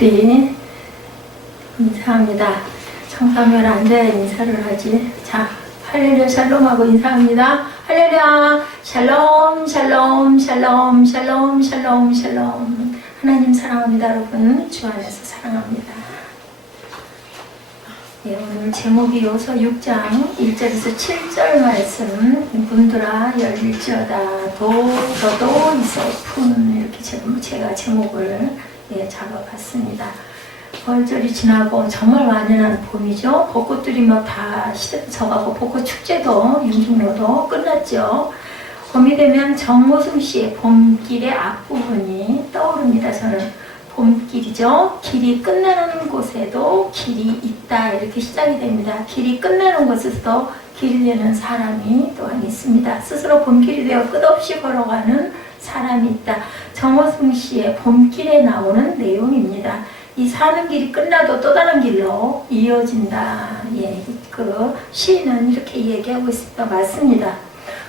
우리 인사합니다. 청사면 앉아야 인사를 하지. 자, 할렐루야 샬롬하고 인사합니다. 할렐루야 샬롬 샬롬 샬롬 샬롬 샬롬 샬롬. 하나님 사랑합니다. 여러분 주 안에서 사랑합니다. 예, 오늘 제목이 요서 6장 1절에서 7절 말씀. 문들아 열릴지어다 너도 이서푼. 이렇게 제가 제목을 잡아봤습니다. 벌절이 지나고 정말 완연한 봄이죠. 벚꽃들이 뭐 다 시들져가고 벚꽃 축제도 윤중로도 끝났죠. 봄이 되면 정모승 씨의 봄길의 앞부분이 떠오릅니다. 저는 봄길이죠. 길이 끝나는 곳에도 길이 있다. 이렇게 시작이 됩니다. 길이 끝나는 곳에서도 길을 내는 사람이 또한 있습니다. 스스로 봄길이 되어 끝없이 걸어가는 사람이 있다. 정호승 씨의 봄길에 나오는 내용입니다. 이 사는 길이 끝나도 또 다른 길로 이어진다. 예, 그 시인은 이렇게 얘기하고 있습니다. 맞습니다.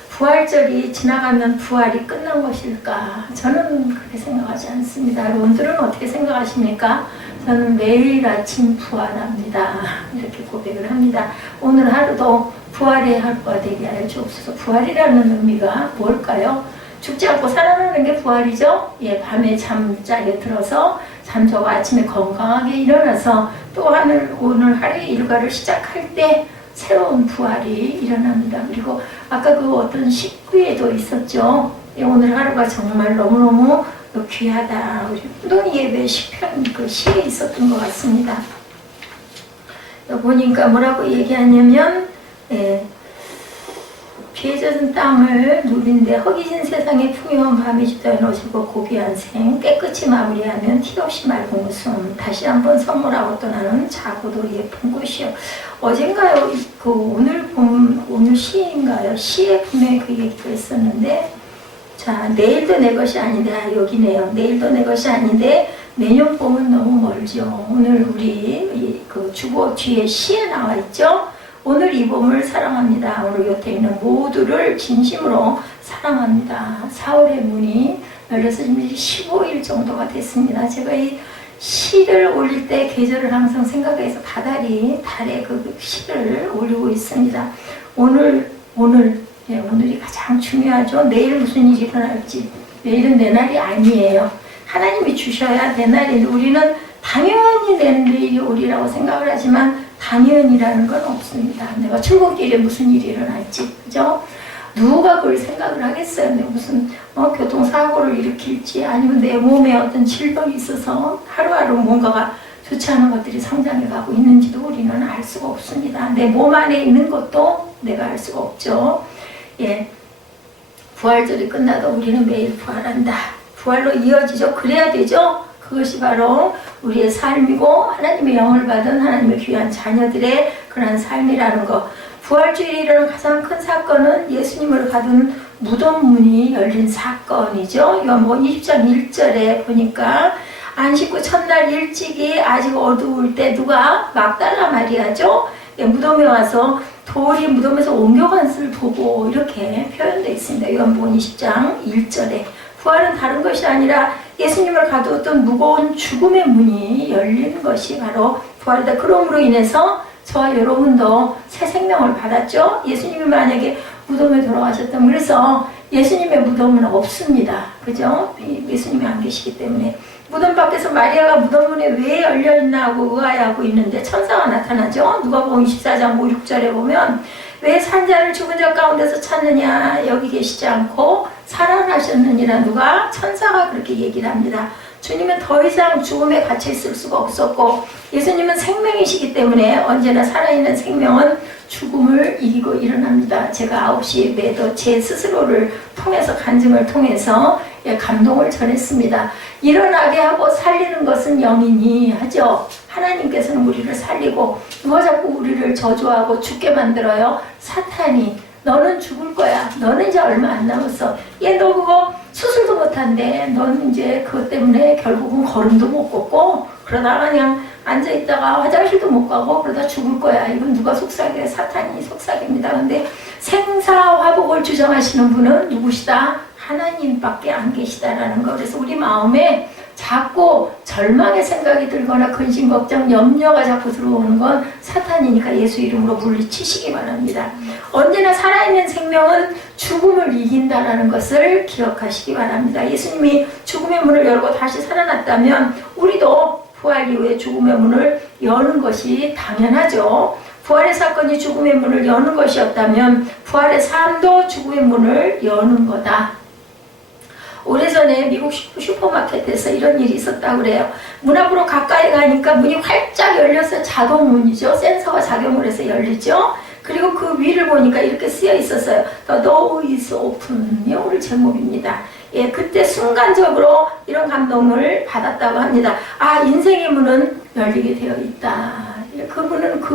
부활절이 지나가면 부활이 끝난 것일까? 저는 그렇게 생각하지 않습니다. 여러분들은 어떻게 생각하십니까? 저는 매일 아침 부활합니다. 이렇게 고백을 합니다. 오늘 하루도 부활의 하루가 되게 하여 주옵소서. 부활이라는 의미가 뭘까요? 죽지 않고 살아나는 게 부활이죠. 예, 밤에 잠자리에 들어서 잠자고 아침에 건강하게 일어나서 또 오늘 하루의 일과를 시작할 때 새로운 부활이 일어납니다. 그리고 아까 그 어떤 식구에도 있었죠. 예, 오늘 하루가 정말 너무너무 귀하다. 우리 부동 예배 시편 그 시에 있었던 것 같습니다. 보니까 뭐라고 얘기하냐면 비에 젖은 땅을 누린데 허기진 세상에 풍요한 밤이 짙어 놓으시고 고귀한 생 깨끗이 마무리하면 티없이 맑은 웃음 다시 한번 선물하고 떠나는 자고도 예쁜 꽃이요. 어젠가요? 그 오늘 시인가요? 시에 분명히 그 얘기가 있었는데 자 내일도 내 것이 아닌데 여기네요. 내일도 내 것이 아닌데 내년 봄은 너무 멀죠. 오늘 우리 그 주보 뒤에 시에 나와 있죠. 오늘 이 봄을 사랑합니다. 오늘 곁에 있는 모두를 진심으로 사랑합니다. 4월의 문이 열려서 지금 15일 정도가 됐습니다. 제가 이 시를 올릴 때 계절을 항상 생각해서 달에 그 시를 올리고 있습니다. 오늘이 가장 중요하죠. 내일 무슨 일이 일어날지. 내일은 내 날이 아니에요. 하나님이 주셔야 내 날인데 우리는 당연히 내 내일이 오리라고 생각을 하지만 당연이라는 건 없습니다. 내가 출근길에 무슨 일이 일어날지, 그죠? 누가 그걸 생각을 하겠어요? 내가 무슨 교통사고를 일으킬지 아니면 내 몸에 어떤 질병이 있어서 하루하루 뭔가가 좋지 않은 것들이 성장해 가고 있는지도 우리는 알 수가 없습니다. 내 몸 안에 있는 것도 내가 알 수가 없죠. 예, 부활절이 끝나도 우리는 매일 부활한다. 부활로 이어지죠. 그래야 되죠. 그것이 바로 우리의 삶이고 하나님의 영을 받은 하나님의 귀한 자녀들의 그런 삶이라는 것. 부활주일에 일어난 가장 큰 사건은 예수님을 받은 무덤 문이 열린 사건이죠. 요한복음 20장 1절에 보니까 안식 후 첫날 일찍이 아직 어두울 때 누가 막달라 마리아죠. 무덤에 와서 돌이 무덤에서 옮겨간 것을 보고 이렇게 표현되어 있습니다. 요한복음 20장 1절에 부활은 다른 것이 아니라 예수님을 가두었던 무거운 죽음의 문이 열린 것이 바로 부활이다. 그러므로 인해서 저와 여러분도 새 생명을 받았죠. 예수님이 만약에 무덤에 돌아가셨다면 그래서 예수님의 무덤은 없습니다. 그죠? 예수님이 안 계시기 때문에 무덤 밖에서 마리아가 무덤 문에 왜 열려있나 하고 의아해하고 있는데 천사가 나타나죠. 누가복음 24장 5, 6절에 보면 왜 산자를 죽은 자 가운데서 찾느냐 여기 계시지 않고 살아나셨느니라 누가 천사가 그렇게 얘기를 합니다. 주님은 더 이상 죽음에 갇혀 있을 수가 없었고 예수님은 생명이시기 때문에 언제나 살아있는 생명은 죽음을 이기고 일어납니다. 제가 9시 매도 제 스스로를 통해서 간증을 통해서 감동을 전했습니다. 일어나게 하고 살리는 것은 영이니 하죠. 하나님께서는 우리를 살리고 누가 자꾸 우리를 저주하고 죽게 만들어요? 사탄이. 너는 죽을 거야. 너는 이제 얼마 안 남았어. 너 그거 수술도 못한대. 너는 이제 그것 때문에 결국은 걸음도 못 걷고 그러다가 그냥 앉아있다가 화장실도 못 가고 그러다 죽을 거야. 이건 누가 속삭여? 사탄이 속삭입니다. 근데 생사화복을 주장하시는 분은 누구시다? 하나님밖에 안 계시다라는 거. 그래서 우리 마음에 자꾸 절망의 생각이 들거나 근심, 걱정, 염려가 자꾸 들어오는 건 사탄이니까 예수 이름으로 물리치시기 바랍니다. 언제나 살아있는 생명은 죽음을 이긴다는 것을 기억하시기 바랍니다. 예수님이 죽음의 문을 열고 다시 살아났다면 우리도 부활 이후에 죽음의 문을 여는 것이 당연하죠. 부활의 사건이 죽음의 문을 여는 것이었다면 부활의 삶도 죽음의 문을 여는 거다. 오래전에 미국 슈퍼마켓에서 이런 일이 있었다고 그래요. 문 앞으로 가까이 가니까 문이 활짝 열려서 자동문이죠. 센서가 작용을 해서 열리죠. 그리고 그 위를 보니까 이렇게 쓰여 있었어요. The door is open. 이 오늘 제목입니다. 예, 그때 순간적으로 이런 감동을 받았다고 합니다. 아, 인생의 문은 열리게 되어 있다. 그분은 그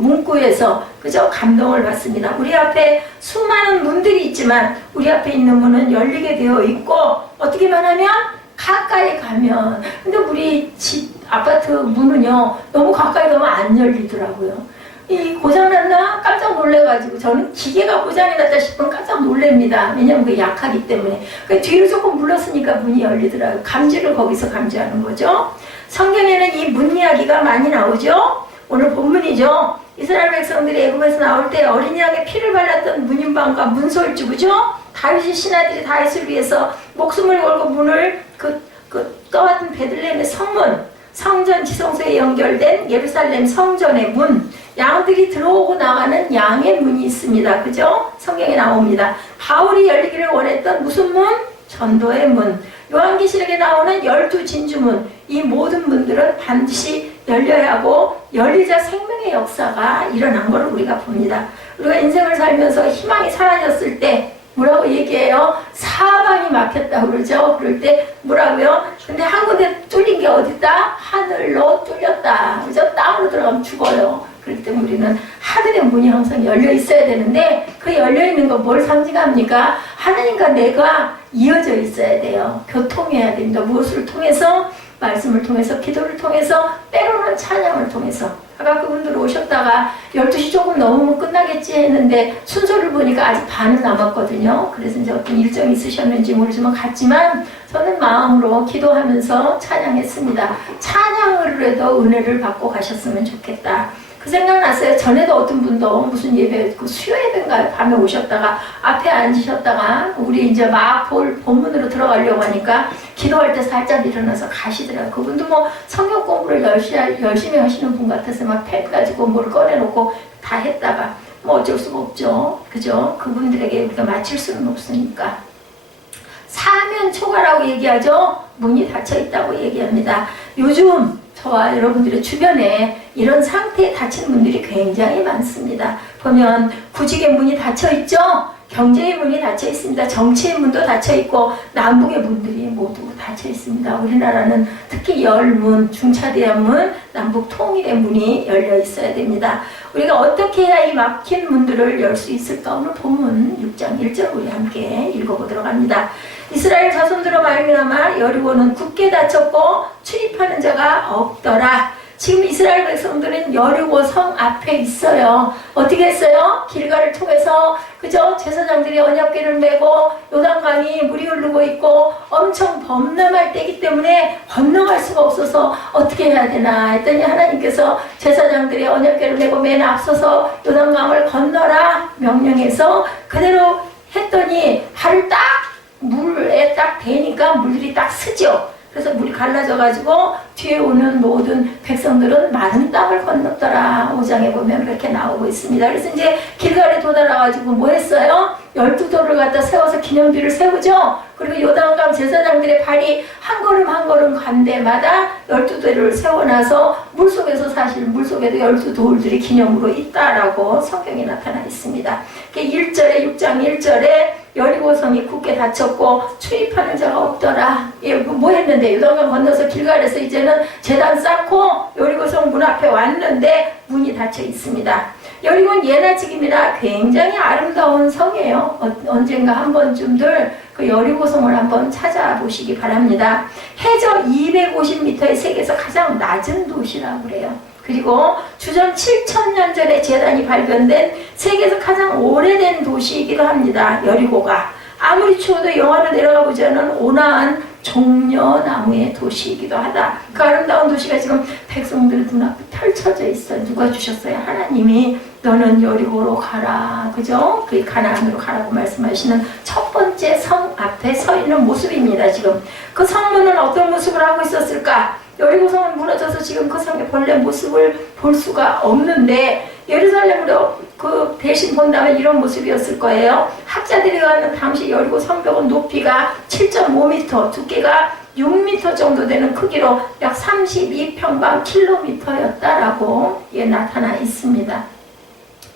문구에서 그저 감동을 받습니다. 우리 앞에 수많은 문들이 있지만 우리 앞에 있는 문은 열리게 되어 있고 어떻게만 하면 가까이 가면 근데 우리 집 아파트 문은요 너무 가까이 가면 안 열리더라고요. 이 고장났나 깜짝 놀래가지고 저는 기계가 고장이 났다 싶으면 깜짝 놀랍니다. 왜냐면 그게 약하기 때문에. 뒤로 조금 물렀으니까 문이 열리더라고요. 감지를 거기서 감지하는 거죠. 성경에는 이 문 이야기가 많이 나오죠. 오늘 본문이죠. 이스라엘 백성들이 애굽에서 나올 때 어린 양의 피를 발랐던 문인방과 문설주, 그죠? 다윗의 신하들이 다윗을 위해서 목숨을 걸고 문을 떠왔던 베들레헴의 성문, 성전 지성소에 연결된 예루살렘 성전의 문, 양들이 들어오고 나가는 양의 문이 있습니다. 그죠? 성경에 나옵니다. 바울이 열리기를 원했던 무슨 문? 전도의 문. 요한계시록에 나오는 12진주문. 이 모든 문들은 반드시 열려야 하고 열리자 생명의 역사가 일어난 것을 우리가 봅니다. 우리가 인생을 살면서 희망이 사라졌을 때 뭐라고 얘기해요? 사방이 막혔다고 그러죠. 그럴 때 뭐라고요? 근데 한 군데 뚫린 게 어딨다? 하늘로 뚫렸다. 그죠? 땅으로 들어가면 죽어요. 그럴 때 우리는 하늘의 문이 항상 열려 있어야 되는데 그 열려 있는 거 뭘 상징합니까? 하나님과 내가 이어져 있어야 돼요. 교통해야 됩니다. 무엇을 통해서? 말씀을 통해서, 기도를 통해서, 때로는 찬양을 통해서. 아까 그분들 오셨다가 12시 조금 넘으면 끝나겠지 했는데 순서를 보니까 아직 반은 남았거든요. 그래서 이제 어떤 일정이 있으셨는지 모르지만 갔지만 저는 마음으로 기도하면서 찬양했습니다. 찬양으로 해도 은혜를 받고 가셨으면 좋겠다. 그 생각 났어요. 전에도 어떤 분도 무슨 예배, 그 수요 예배인가요? 밤에 오셨다가 앞에 앉으셨다가 우리 이제 막 본문으로 들어가려고 하니까 기도할 때 살짝 일어나서 가시더라고요. 그분도 뭐 성경 공부를 열심히 하시는 분 같아서 막 펜 가지고 뭘 꺼내놓고 다 했다가 뭐 어쩔 수가 없죠. 그죠? 그분들에게 우리가 맞출 수는 없으니까. 사면 초과라고 얘기하죠. 문이 닫혀 있다고 얘기합니다. 요즘 저와 여러분들의 주변에 이런 상태에 닫힌 분들이 굉장히 많습니다. 보면 구직의 문이 닫혀 있죠. 경제의 문이 닫혀 있습니다. 정치의 문도 닫혀 있고 남북의 문들이 모두 닫혀 있습니다. 우리나라는 특히 열문, 중차대한문, 남북 통일의 문이 열려 있어야 됩니다. 우리가 어떻게 해야 이 막힌 문들을 열 수 있을까? 오늘 본문 6장 1절 우리 함께 읽어보도록 합니다. 이스라엘 자손들로 말미암아 여리고는 굳게 닫혔고 출입하는 자가 없더라. 지금 이스라엘 백성들은 여리고 성 앞에 있어요. 어떻게 했어요? 길가를 통해서 그죠? 제사장들이 언약궤를 메고 요단강이 물이 흐르고 있고 엄청 범람할 때이기 때문에 건너갈 수가 없어서 어떻게 해야 되나 했더니 하나님께서 제사장들이 언약궤를 메고 맨 앞서서 요단강을 건너라 명령해서 그대로 했더니 발을 딱 물에 딱 대니까 물들이 딱 쓰죠. 그래서 물이 갈라져가지고 뒤에 오는 모든 백성들은 마른 땅을 건넜더라. 5장에 보면 그렇게 나오고 있습니다. 그래서 이제 길갈에 도달해가지고 뭐 했어요? 12돌을 갖다 세워서 기념비를 세우죠. 그리고 요단강 제사장들의 발이 한 걸음 한 걸음 간 데마다 12돌을 세워놔서 물속에서 사실 물속에도 12돌들이 기념으로 있다라고 성경에 나타나 있습니다. 1절에 6장 1절에 여리고성이 굳게 닫혔고 출입하는 자가 없더라. 예, 뭐 했는데 요단강 건너서 길갈에서 이제는 제단 쌓고 여리고성 문 앞에 왔는데 문이 닫혀 있습니다. 여리고는 예나 지금이나 굉장히 아름다운 성이에요. 언젠가 한 번쯤들 그 여리고성을 한번 찾아보시기 바랍니다. 해저 250m의 세계에서 가장 낮은 도시라고 그래요. 그리고 주전 7,000년 전에 제단이 발견된 세계에서 가장 오래된 도시이기도 합니다. 여리고가. 아무리 추워도 영하로 내려가 보자는 온화한 종려나무의 도시이기도 하다. 그 아름다운 도시가 지금 백성들 눈앞에 펼쳐져 있어요. 누가 주셨어요? 하나님이 너는 여리고로 가라. 그죠? 그 가나안으로 가라고 말씀하시는 첫 번째 성 앞에 서 있는 모습입니다. 지금 그 성문은 어떤 모습을 하고 있었을까? 여리고 성은 무너져서 지금 그 성의 본래 모습을 볼 수가 없는데 예루살렘으로 그 대신 본다면 이런 모습이었을 거예요. 학자들이 가는 당시 여리고 성벽은 높이가 7.5m, 두께가 6m 정도 되는 크기로 약 32평방킬로미터였다라고 나타나 있습니다.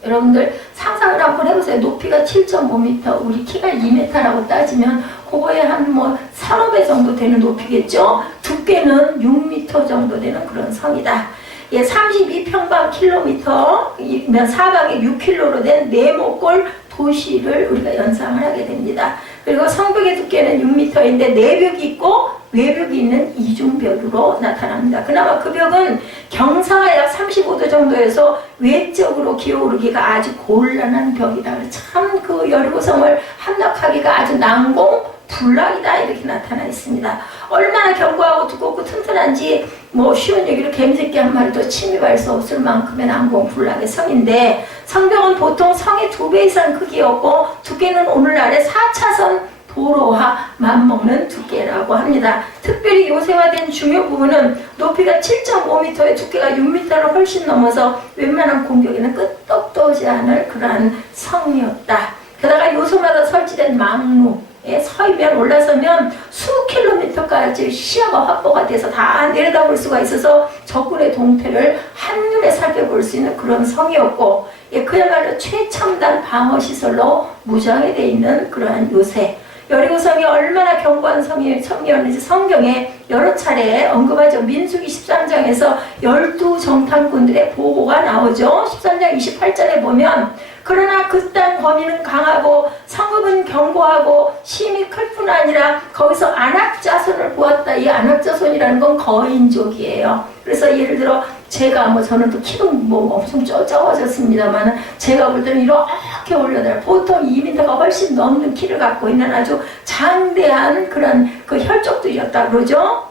여러분들 상상을 한번 해보세요. 높이가 7.5m, 우리 키가 2m라고 따지면 그거에 한 뭐 3배 정도 되는 높이겠죠. 두께는 6m 정도 되는 그런 성이다. 32평방킬로미터면 사방에 6km로 된 네모골 도시를 우리가 연상을 하게 됩니다. 그리고 성벽의 두께는 6m인데 내벽이 있고 외벽이 있는 이중벽으로 나타납니다. 그나마 그 벽은 경사가 약 35도 정도여서 외적으로 기어오르기가 아주 곤란한 벽이다. 참 그 여리고성을 함락하기가 아주 난공불락이다 이렇게 나타나 있습니다. 얼마나 견고하고 두껍고 튼튼한지 뭐 쉬운 얘기로 개미새끼 한 마리도 침입할 수 없을 만큼의 난공불락의 성인데 성벽은 보통 성의 2배 이상 크기였고 두께는 오늘날의 4차선 도로와 맞먹는 두께라고 합니다. 특별히 요새화된 중요 부분은 높이가 7.5m에 두께가 6m를 훨씬 넘어서 웬만한 공격에는 끄떡도 오지 않을 그러한 성이었다. 게다가 요소마다 설치된 망루에 서면 올라서면 수 킬로미터까지 시야가 확보가 돼서 다 내려다볼 수가 있어서 적군의 동태를 한눈에 살펴볼 수 있는 그런 성이었고 그야말로 최첨단 방어시설로 무장이 되어 있는 그러한 요새 여리고성이 얼마나 견고한 성이었는지 성경에 여러 차례 언급하죠. 민수기 13장에서 12정탐꾼들의 보고가 나오죠. 13장 28절에 보면 그러나 그 땅 범위는 강하고 성읍은 견고하고 심이 클 뿐 아니라 거기서 안악자손을 보았다. 이 안악자손이라는 건 거인족이에요. 그래서 예를 들어 제가 저는 또 키도 엄청 적어졌습니다만 제가 볼 때는 이렇게 올려다요. 보통 2m가 훨씬 넘는 키를 갖고 있는 아주 장대한 그런 그 혈족들이었다 그러죠.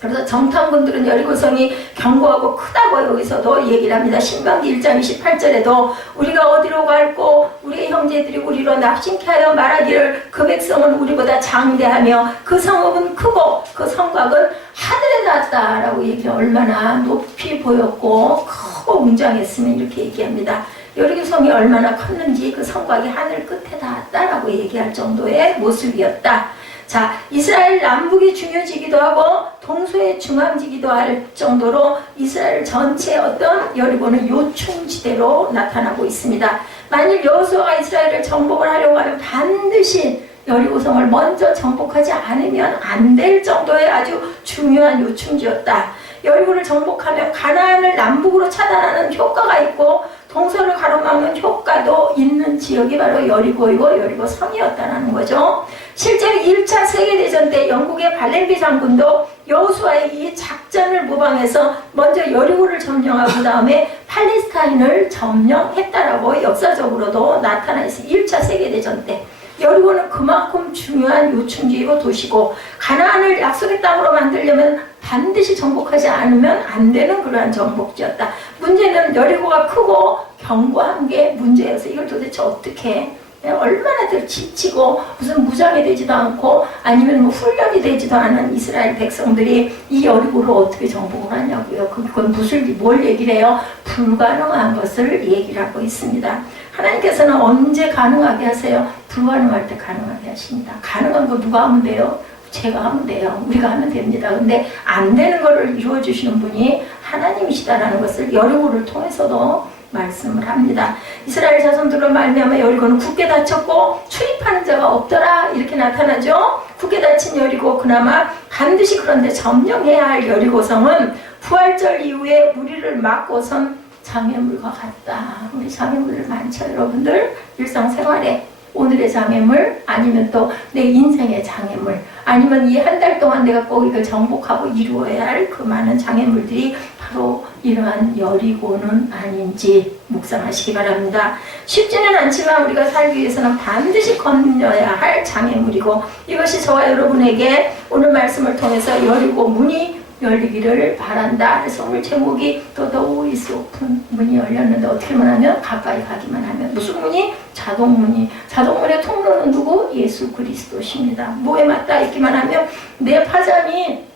그래서 정탐꾼들은 여리고성이 견고하고 크다고 여기서도 얘기를 합니다. 신명기 1장 28절에도 우리가 어디로 갈고 우리의 형제들이 우리로 납신케 하여 말하기를 그 백성은 우리보다 장대하며 그 성읍은 크고 그 성곽은 하늘에 닿았다라고 얘기를 얼마나 높이 보였고 크고 웅장했으면 이렇게 얘기합니다. 여리고성이 얼마나 컸는지 그 성곽이 하늘 끝에 닿았다라고 얘기할 정도의 모습이었다. 자, 이스라엘 남북이 중요지기도 하고 동서의 중앙지기도 할 정도로 이스라엘 전체 어떤 여리고는 요충지대로 나타나고 있습니다. 만일 여호수아가 이스라엘을 정복을 하려고 하면 반드시 여리고성을 먼저 정복하지 않으면 안 될 정도의 아주 중요한 요충지였다. 여리고를 정복하면 가나안을 남북으로 차단하는 효과가 있고 동서를 가로막는 효과도 있는 지역이 바로 여리고이고 여리고 성이었다는 거죠. 실제로 1차 세계대전 때 영국의 발렌비 장군도 여호수아의 이 작전을 모방해서 먼저 여리고를 점령하고 그 다음에 팔레스타인을 점령했다라고 역사적으로도 나타나 있습니다. 1차 세계대전 때. 여리고는 그만큼 중요한 요충지이고 도시고 가나안을 약속의 땅으로 만들려면 반드시 정복하지 않으면 안 되는 그러한 정복지였다. 문제는 여리고가 크고 견고한 게 문제여서 이걸 도대체 어떻게 얼마나들 지치고 무슨 무장이 되지도 않고 아니면 훈련이 되지도 않은 이스라엘 백성들이 이 여리고를 어떻게 정복을 하냐고요. 그건 뭘 얘기를 해요? 불가능한 것을 얘기를 하고 있습니다. 하나님께서는 언제 가능하게 하세요? 불가능할 때 가능하게 하십니다. 가능한 거 누가 하면 돼요? 제가 하면 돼요. 우리가 하면 됩니다. 근데 안 되는 거를 이루어주시는 분이 하나님이시다라는 것을 여리고를 통해서도 말씀을 합니다. 이스라엘 자손들로 말미암아 여리고는 굳게 닫혔고 출입하는 자가 없더라 이렇게 나타나죠. 굳게 닫힌 여리고 그나마 반드시 그런데 점령해야 할 여리고성은 부활절 이후에 우리를 막고선 장애물과 같다. 우리 장애물 많죠 여러분들? 일상생활에 오늘의 장애물 아니면 또 내 인생의 장애물 아니면 이 한 달 동안 내가 꼭 이걸 정복하고 이루어야 할 그 많은 장애물들이 바로 이러한 여리고는 아닌지 묵상하시기 바랍니다. 쉽지는 않지만 우리가 살기 위해서는 반드시 건너야 할 장애물이고, 이것이 저와 여러분에게 오늘 말씀을 통해서 여리고 문이 열리기를 바란다. 그래서 오늘 제목이 The door is open. 문이 열렸는데 어떻게만 하면? 가까이 가기만 하면. 무슨 문이? 자동문이. 자동문의 통로는 누구? 예수 그리스도십니다. 뭐에 맞닿아 있기만 하면 내 파장이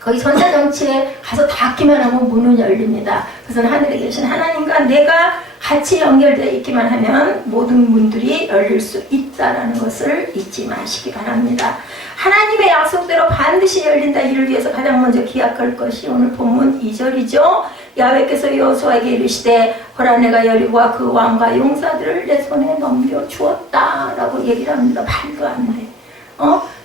거기 전자정치에 가서 닿기만 하면 문은 열립니다. 그래서 하늘에 계신 하나님과 내가 같이 연결되어 있기만 하면 모든 문들이 열릴 수 있다는 것을 잊지 마시기 바랍니다. 하나님의 약속대로 반드시 열린다. 이를 위해서 가장 먼저 기약할 것이 오늘 본문 2절이죠. 야훼께서 여호수아에게 이르시되 보라 내가 여리고와 그 왕과 용사들을 내 손에 넘겨주었다 라고 얘기를 합니다. 말도 안 돼.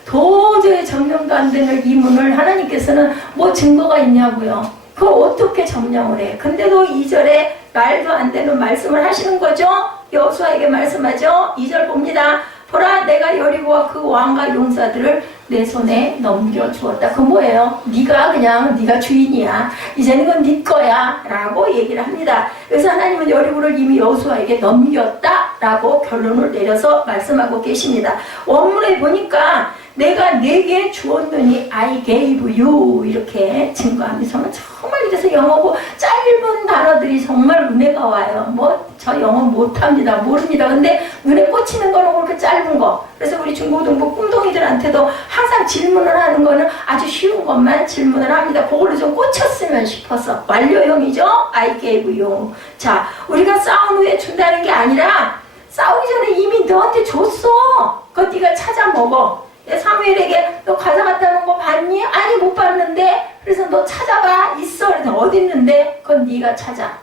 도저히 점령도 안 되는 이 문을 하나님께서는 뭐 증거가 있냐고요. 그걸 어떻게 점령을 해. 근데도 2절에 말도 안 되는 말씀을 하시는 거죠. 여호수아에게 말씀하죠. 2절 봅니다. 보라 내가 여리고와 그 왕과 용사들을 내 손에 넘겨주었다. 그 뭐예요? 네가 주인이야. 이제는 그건 네 거야 라고 얘기를 합니다. 그래서 하나님은 여리고를 이미 여호수아에게 넘겼다 라고 결론을 내려서 말씀하고 계십니다. 원문에 보니까 내가 내게 주었느니 I gave you 이렇게 증거합니다. 저는 정말 이래서 영어고 짧은 단어들이 정말 은혜가 와요. 뭐 저 영어 못합니다. 모릅니다. 근데 눈에 꽂히는 거는 그렇게 짧은 거. 그래서 우리 중고등부 꿈동이들한테도 항상 질문을 하는 거는 아주 쉬운 것만 질문을 합니다. 그걸로 좀 꽂혔으면 싶어서. 완료형이죠. I gave you. 자, 우리가 싸운 후에 준다는 게 아니라 싸우기 전에 이미 너한테 줬어. 그거 네가 찾아 먹어. 사무엘에게 너 과자 갖다 놓은 거 봤니? 아니 못 봤는데. 그래서 너 찾아봐. 있어. 그래서 어디 있는데? 그건 네가 찾아.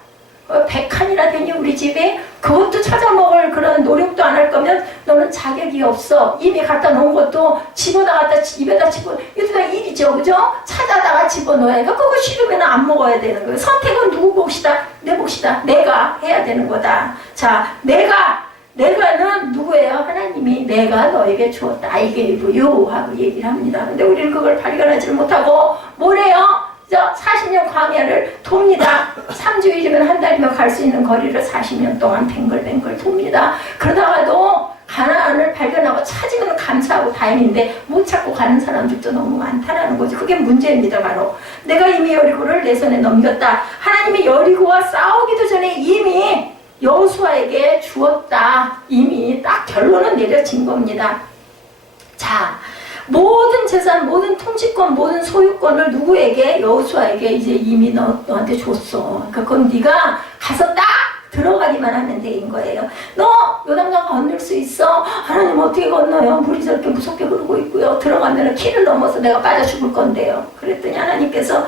100칸이나 되니 우리 집에? 그것도 찾아 먹을 그런 노력도 안 할 거면 너는 자격이 없어. 이미 갖다 놓은 것도 집어다가 입에다 이것도 다 일이죠. 그죠? 찾아다가 집어넣어야 돼. 그거 싫으면 안 먹어야 되는 거예요. 선택은 누구 몫이다? 내 몫이다. 내가 해야 되는 거다. 자, 내가는 누구예요? 하나님이 내가 너에게 주었다. I gave you 하고 얘기를 합니다. 근데 우리는 그걸 발견하지 못하고 뭐래요? 40년 광야를 돕니다. 3주일이면 한 달이면 갈 수 있는 거리를 40년 동안 뱅글뱅글 돕니다. 그러다가도 가나안을 발견하고 찾으면 감사하고 다행인데 못 찾고 가는 사람들도 너무 많다라는 거죠. 그게 문제입니다. 바로 내가 이미 여리고를 내 손에 넘겼다. 하나님이 여리고와 싸우기도 전에 이미 여호수아에게 주었다. 이미 딱 결론은 내려진 겁니다. 자, 모든 재산, 모든 통치권, 모든 소유권을 누구에게? 여호수아에게 이제 이미 너한테 줬어. 그러니까 그건 네가 가서 딱 들어가기만 하면 되는 거예요. 너 요단강 건널 수 있어? 하나님 어떻게 건너요? 물이 저렇게 무섭게 흐르고 있고요. 들어가면 키를 넘어서 내가 빠져 죽을 건데요. 그랬더니 하나님께서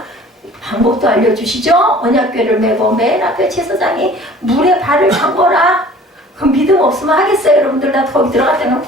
방법도 알려주시죠. 언약궤를 메고 맨 앞에 제사장이 물에 발을 담궈라. 그럼 믿음 없으면 하겠어요? 여러분들 다 거기 들어갈 때는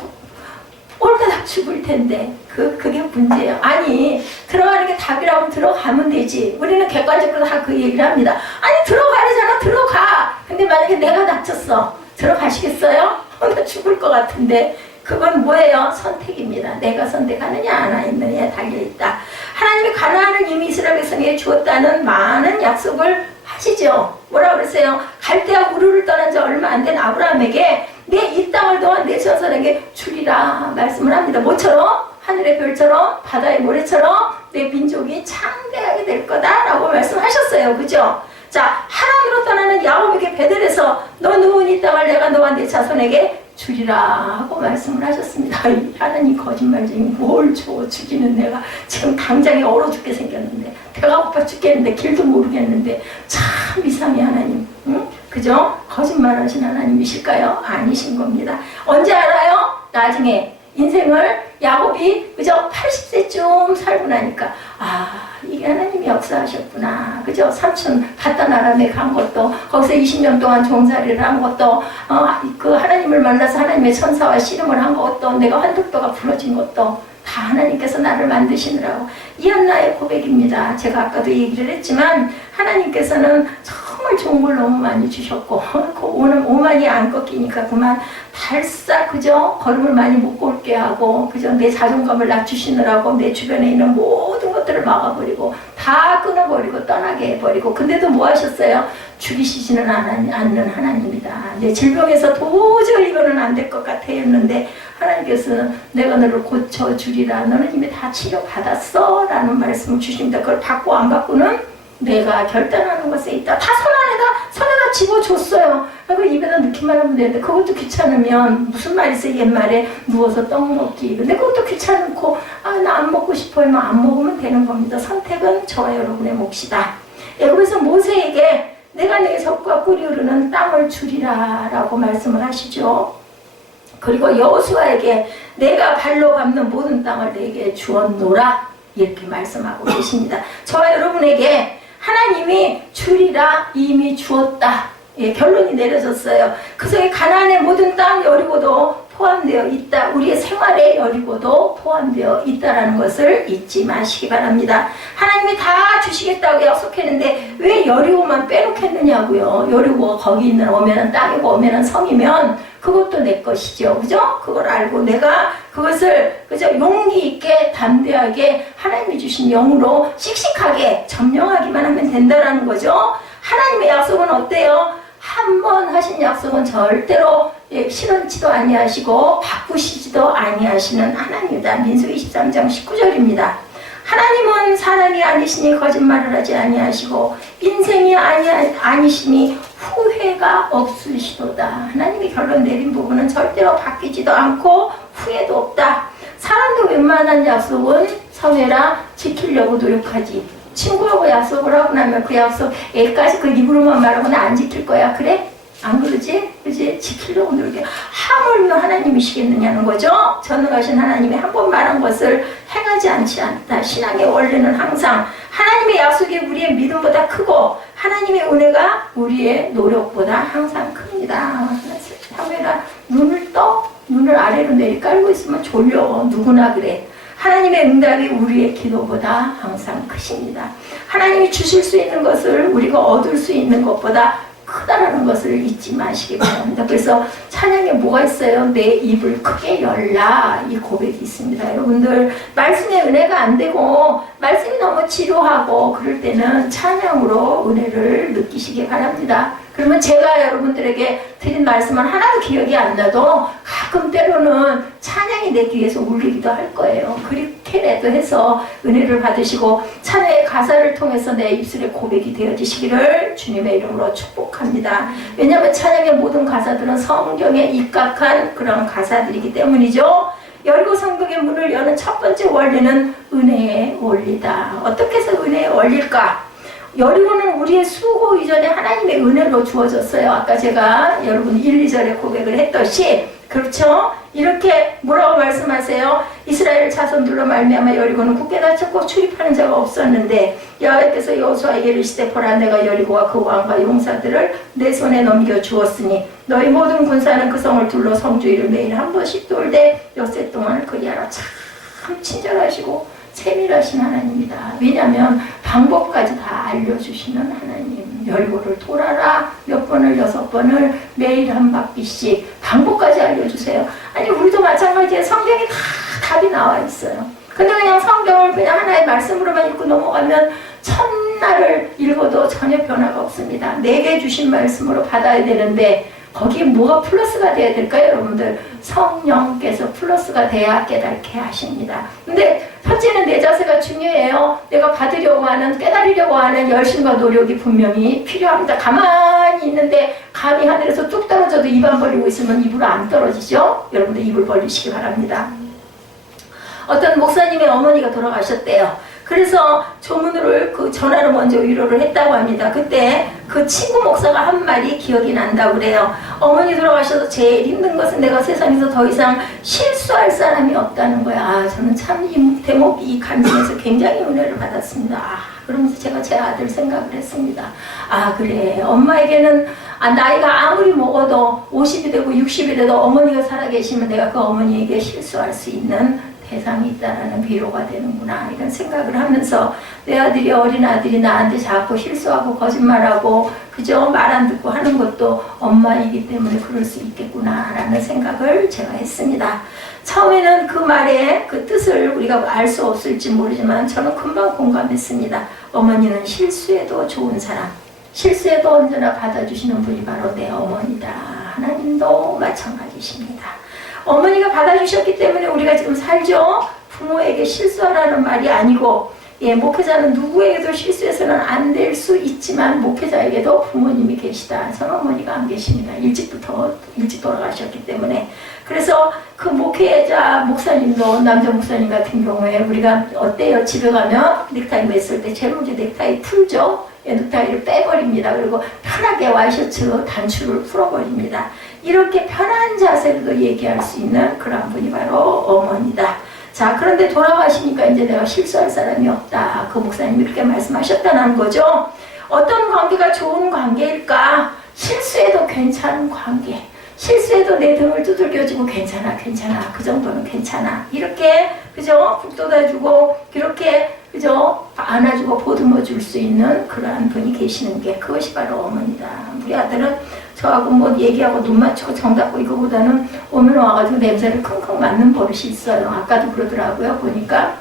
꼴까닥 죽을 텐데 그게 문제예요. 아니 들어가는 게 답이라고 들어가면 되지. 우리는 객관적으로 다 그 얘기를 합니다. 아니 들어가려잖아. 들어가. 근데 만약에 내가 다쳤어. 들어가시겠어요? 나 죽을 것 같은데. 그건 뭐예요? 선택입니다. 내가 선택하느냐 안 하느냐에 달려있다. 하나님이 가나안을 이미 이스라엘 백성에게 주었다는 많은 약속을 하시죠. 뭐라고 그랬어요? 갈대아 우르를 떠난 지 얼마 안 된 아브라함에게 내 이 땅을 동안 내 전선에게 주리라 말씀을 합니다. 뭐처럼? 하늘의 별처럼 바다의 모래처럼 내 민족이 창대하게 될 거다라고 말씀하셨어요. 그죠? 자, 하나님으로 떠나는 야곱에게 베델에서 너 누운 이 땅을 내가 너와 내 자손에게 주리라 하고 말씀을 하셨습니다. 하나님 거짓말쟁이 뭘 줘. 죽이는 내가 지금 당장에 얼어 죽게 생겼는데 배가 고파 죽겠는데 길도 모르겠는데 참 이상해 하나님. 응? 그죠? 거짓말하신 하나님이실까요? 아니신 겁니다. 언제 알아요? 나중에 인생을 야곱이 그죠? 80세쯤 살고 나니까 이게 하나님이 역사하셨구나. 그죠? 삼촌 갔던 아람에 간 것도 거기서 20년 동안 종살이를 한 것도 그 하나님을 만나서 하나님의 천사와 씨름을 한 것도 내가 환덕도가 부러진 것도 다 하나님께서 나를 만드시느라고. 이 한나의 고백입니다. 제가 아까도 얘기를 했지만 하나님께서는 정말 좋은 걸 너무 많이 주셨고 그 오만이 안 꺾이니까 그만 달싹 그죠? 걸음을 많이 못 걷게 하고 그죠? 내 자존감을 낮추시느라고 내 주변에 있는 모든 것들을 막아버리고 다 끊어버리고 떠나게 해버리고, 근데도 뭐 하셨어요? 죽이시지는 않는 하나님이다. 내 질병에서 도저히 이거는 안 될 것 같아 했는데 하나님께서는 내가 너를 고쳐주리라, 너는 이미 다 치료받았어 라는 말씀을 주십니다. 그걸 받고 안 받고는 내가 결단하는 것에 있다. 다 손에다 집어줬어요. 그리고 입에다 넣기만 하면 되는데, 그것도 귀찮으면 무슨 말이 있어요? 옛말에 누워서 떡 먹기. 근데 그것도 귀찮고, 나 안 먹고 싶어 하면 안 먹으면 되는 겁니다. 선택은 저와 여러분의 몫이다. 그래서 모세에게 내가 내 젖과 꿀이 흐르는 땅을 주리라 라고 말씀을 하시죠. 그리고 여호수아에게 내가 발로 밟는 모든 땅을 내게 주었노라 이렇게 말씀하고 계십니다. 저와 여러분에게 하나님이 주리라 이미 주었다. 결론이 내려졌어요. 그 속에 가나안의 모든 땅 여리고도 포함되어 있다. 우리의 생활에 여리고도 포함되어 있다라는 것을 잊지 마시기 바랍니다. 하나님이 다 주시겠다고 약속했는데 왜 여리고만 빼놓겠느냐고요. 여리고가 거기 있는 엄연한 땅이고 엄연한 성이면 그것도 내 것이죠. 그죠? 그걸 알고 내가 그것을 그죠? 용기 있게 담대하게 하나님이 주신 영으로 씩씩하게 점령하기만 하면 된다라는 거죠. 하나님의 약속은 어때요? 한 번 하신 약속은 절대로 실현치도 아니하시고 바꾸시지도 아니하시는 하나님이다. 민수기 23장 19절입니다. 하나님은 사랑이 아니시니 거짓말을 하지 아니하시고 인생이 아니시니 후회가 없으시도다. 하나님이 결론 내린 부분은 절대로 바뀌지도 않고 후회도 없다. 사람도 웬만한 약속은 성회라 지키려고 노력하지. 친구하고 약속을 하고 나면 그 약속 애까지 그 입으로만 말하고는 안 지킬 거야. 그래? 안 그러지? 그지? 지키려고 노력해. 하물며 하나님이시겠느냐는 거죠. 전능하신 하나님이 한 번 말한 것을 행하지 않지 않다. 신앙의 원리는 항상 하나님의 약속이 우리의 믿음보다 크고 하나님의 은혜가 우리의 노력보다 항상 큽니다. 사무엘아, 눈을 아래로 내리깔고 있으면 졸려. 누구나 그래. 하나님의 응답이 우리의 기도보다 항상 크십니다. 하나님이 주실 수 있는 것을 우리가 얻을 수 있는 것보다 크다라는 것을 잊지 마시기 바랍니다. 그래서 찬양에 뭐가 있어요? 내 입을 크게 열라, 이 고백이 있습니다. 여러분들 말씀의 은혜가 안 되고 말씀이 너무 지루하고 그럴 때는 찬양으로 은혜를 느끼시기 바랍니다. 그러면 제가 여러분들에게 드린 말씀은 하나도 기억이 안 나도 가끔 때로는 찬양이 내 귀에서 울리기도 할 거예요. 그렇게라도 해서 은혜를 받으시고 찬양의 가사를 통해서 내 입술에 고백이 되어지시기를 주님의 이름으로 축복합니다. 왜냐하면 찬양의 모든 가사들은 성경에 입각한 그런 가사들이기 때문이죠. 여리고 성벽의 문을 여는 첫 번째 원리는 은혜의 원리다. 어떻게 해서 은혜의 원리일까? 여리고는 우리의 수고 이전에 하나님의 은혜로 주어졌어요. 아까 제가 여러분 1, 2절에 고백을 했듯이, 그렇죠? 이렇게 뭐라고 말씀하세요? 이스라엘 자손들로 말미암아 여리고는 굳게 닫혔고 출입하는 자가 없었는데 여호와께서 여호수아에게 이르시되 보라, 내가 여리고와 그 왕과 용사들을 내 손에 넘겨 주었으니 너희 모든 군사는 그 성을 둘러 성주의를 매일 한 번씩 돌되 엿새 동안을 그리하라. 참 친절하시고 세밀하신 하나님이다. 왜냐하면 방법까지 다 알려주시는 하나님. 여리고를 돌아라. 몇 번을 6번을 매일 한 바퀴씩 방법까지 알려주세요. 아니 우리도 마찬가지예요. 성경에 다 답이 나와 있어요. 근데 그냥 성경을 그냥 하나의 말씀으로만 읽고 넘어가면 첫날을 읽어도 전혀 변화가 없습니다. 내게 주신 말씀으로 받아야 되는데 거기에 뭐가 플러스가 돼야 될까요? 여러분들 성령께서 플러스가 돼야 깨닫게 하십니다. 근데 첫째는 내 자세가 중요해요. 내가 받으려고 하는, 깨달으려고 하는 열심과 노력이 분명히 필요합니다. 가만히 있는데 감이 하늘에서 뚝 떨어져도 입 안 벌리고 있으면 입으로 안 떨어지죠? 여러분들 입을 벌리시기 바랍니다. 어떤 목사님의 어머니가 돌아가셨대요. 그래서 조문을 그 전화로 먼저 위로를 했다고 합니다. 그때 그 친구 목사가 한 말이 기억이 난다고 그래요. 어머니 돌아가셔서 제일 힘든 것은 내가 세상에서 더 이상 실수할 사람이 없다는 거야. 저는 참 이 대목, 이 감정에서 굉장히 은혜를 받았습니다. 그러면서 제가 제 아들 생각을 했습니다. 그래, 엄마에게는 나이가 아무리 먹어도 50이 되고 60이 돼도 어머니가 살아계시면 내가 그 어머니에게 실수할 수 있는 대상이 있다라는 위로가 되는구나, 이런 생각을 하면서 내 아들이, 어린 아들이 나한테 자꾸 실수하고 거짓말하고 그저 말 안 듣고 하는 것도 엄마이기 때문에 그럴 수 있겠구나 라는 생각을 제가 했습니다. 처음에는 그 말의 그 뜻을 우리가 알 수 없을지 모르지만 저는 금방 공감했습니다. 어머니는 실수에도 좋은 사람, 실수에도 언제나 받아주시는 분이 바로 내 어머니다. 하나님도 마찬가지십니다. 어머니가 받아주셨기 때문에 우리가 지금 살죠. 부모에게 실수하라는 말이 아니고, 목회자는 누구에게도 실수해서는 안 될 수 있지만 목회자에게도 부모님이 계시다. 저는 어머니가 안 계십니다. 일찍 돌아가셨기 때문에. 그래서 그 목회자 목사님도, 남자 목사님 같은 경우에 우리가 어때요? 집에 가면 넥타이 맸을 때 제일 먼저 넥타이 풀죠. 넥타이를 빼버립니다. 그리고 편하게 와이셔츠 단추를 풀어버립니다. 이렇게 편한 자세로도 얘기할 수 있는 그런 분이 바로 어머니다. 자, 그런데 돌아가시니까 이제 내가 실수할 사람이 없다. 그 목사님이 그렇게 말씀하셨다는 거죠. 어떤 관계가 좋은 관계일까? 실수해도 괜찮은 관계. 실수해도 내 등을 두들겨주고 괜찮아. 그 정도는 괜찮아. 이렇게, 그죠? 푹 돋아주고, 이렇게, 그죠? 안아주고 보듬어 줄 수 있는 그러한 분이 계시는 게 그것이 바로 어머니다. 우리 아들은 저하고 뭐 얘기하고 눈 맞추고 정 닫고 이거보다는 오면 와가지고 냄새를 킁킁 맡는 버릇이 있어요. 아까도 그러더라고요. 보니까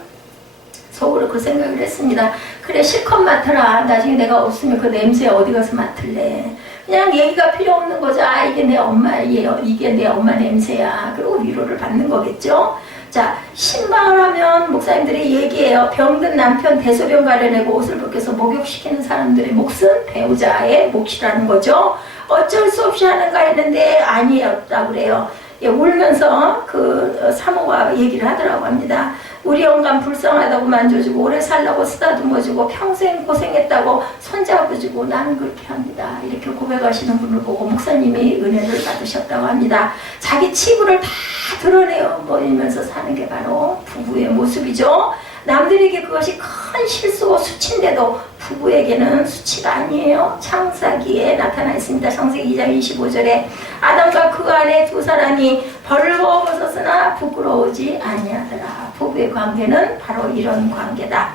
속으로 그 생각을 했습니다. 그래 실컷 맡아라. 나중에 내가 없으면 그 냄새 어디 가서 맡을래. 그냥 얘기가 필요 없는 거죠. 아 이게 내 엄마예요. 이게 내 엄마 냄새야. 그리고 위로를 받는 거겠죠. 자, 신방을 하면 목사님들이 얘기해요. 병든 남편 대소변 가려내고 옷을 벗겨서 목욕시키는 사람들의 몫은 배우자의 몫이라는 거죠. 어쩔 수 없이 하는가 했는데 아니었다고 그래요. 울면서 그 사모가 얘기를 하더라고 합니다. 우리 영감 불쌍하다고 만져주고 오래 살라고 쓰다듬어주고 평생 고생했다고 손잡아주고 나는 그렇게 합니다. 이렇게 고백하시는 분을 보고 목사님이 은혜를 받으셨다고 합니다. 자기 치부를 다 드러내어 버리면서 사는 게 바로 부부의 모습이죠. 남들에게 그것이 큰 실수고 수치인데도 부부에게는 수치가 아니에요. 창세기에 나타나 있습니다. 창세기 2장 25절에 아담과 그 안에 두 사람이 벌거벗었으나 부끄러우지 아니하더라. 부부의 관계는 바로 이런 관계다.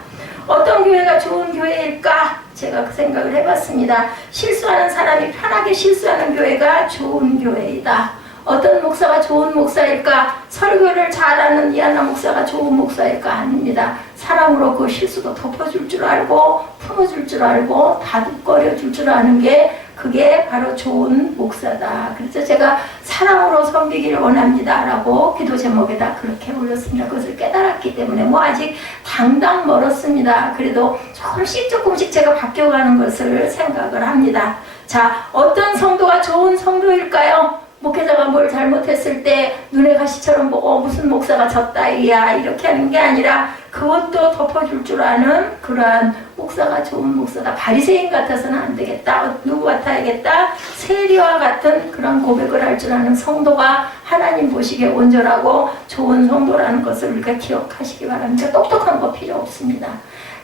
어떤 교회가 좋은 교회일까? 제가 그 생각을 해봤습니다. 실수하는 사람이 편하게 실수하는 교회가 좋은 교회이다. 어떤 목사가 좋은 목사일까? 설교를 잘하는 이하나 목사가 좋은 목사일까? 아닙니다. 사랑으로 그 실수도 덮어줄 줄 알고 품어줄 줄 알고 다독거려 줄 줄 아는 게 그게 바로 좋은 목사다. 그래서 제가 사랑으로 섬기기를 원합니다 라고 기도 제목에다 그렇게 올렸습니다. 그것을 깨달았기 때문에 뭐 아직 당당 멀었습니다. 그래도 조금씩 제가 바뀌어가는 것을 생각을 합니다. 자, 어떤 성도가 좋은 성도일까요? 목회자가 뭘 잘못했을 때 눈에 가시처럼 보고 무슨 목사가 졌다이야 이렇게 하는 게 아니라 그것도 덮어줄 줄 아는 그러한 목사가 좋은 목사다. 바리새인 같아서는 안 되겠다. 누구 같아야겠다. 세리와 같은 그런 고백을 할 줄 아는 성도가 하나님 보시기에 온전하고 좋은 성도라는 것을 우리가 기억하시기 바랍니다. 똑똑한 거 필요 없습니다.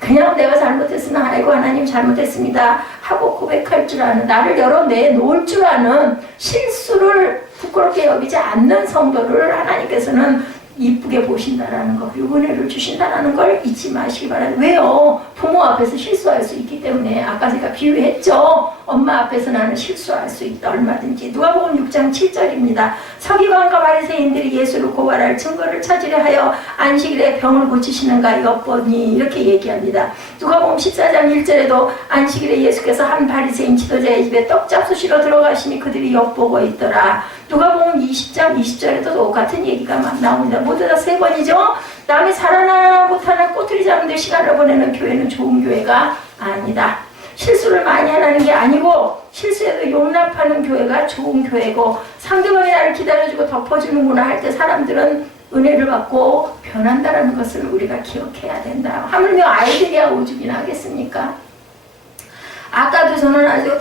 그냥 내가 잘못했으나 아이고 하나님 잘못했습니다 하고 고백할 줄 아는, 나를 열어내놓을 줄 아는, 실수를 부끄럽게 여기지 않는 성도를 하나님께서는 이쁘게 보신다라는 거, 그리고 은혜를 주신다라는 걸 잊지 마시기 바랍니다. 왜요? 부모 앞에서 실수할 수 있기 때문에. 아까 제가 비유했죠. 엄마 앞에서 나는 실수할 수 있다. 얼마든지. 누가복음 6장 7절입니다. 서기관과 바리새인들이 예수를 고발할 증거를 찾으려 하여 안식일에 병을 고치시는가 엿보니 이렇게 얘기합니다. 누가복음 14장 1절에도 안식일에 예수께서 한 바리새인 지도자의 집에 떡잡수시러 들어가시니 그들이 엿보고 있더라. 누가복음 20장 20절에도 똑같은 얘기가 막 나옵니다. 모두 다 세 번이죠. 남이 살아나 못하나 꼬투리 잡는 데 시간을 보내는 교회는 좋은 교회가 아니다. 실수를 많이 하라는 게 아니고 실수해도 용납하는 교회가 좋은 교회고, 상대방이 나를 기다려주고 덮어주는구나 할 때 사람들은 은혜를 받고 변한다는 것을 우리가 기억해야 된다. 하물며 아이들이야 오죽이나 하겠습니까? 아까도 저는 아주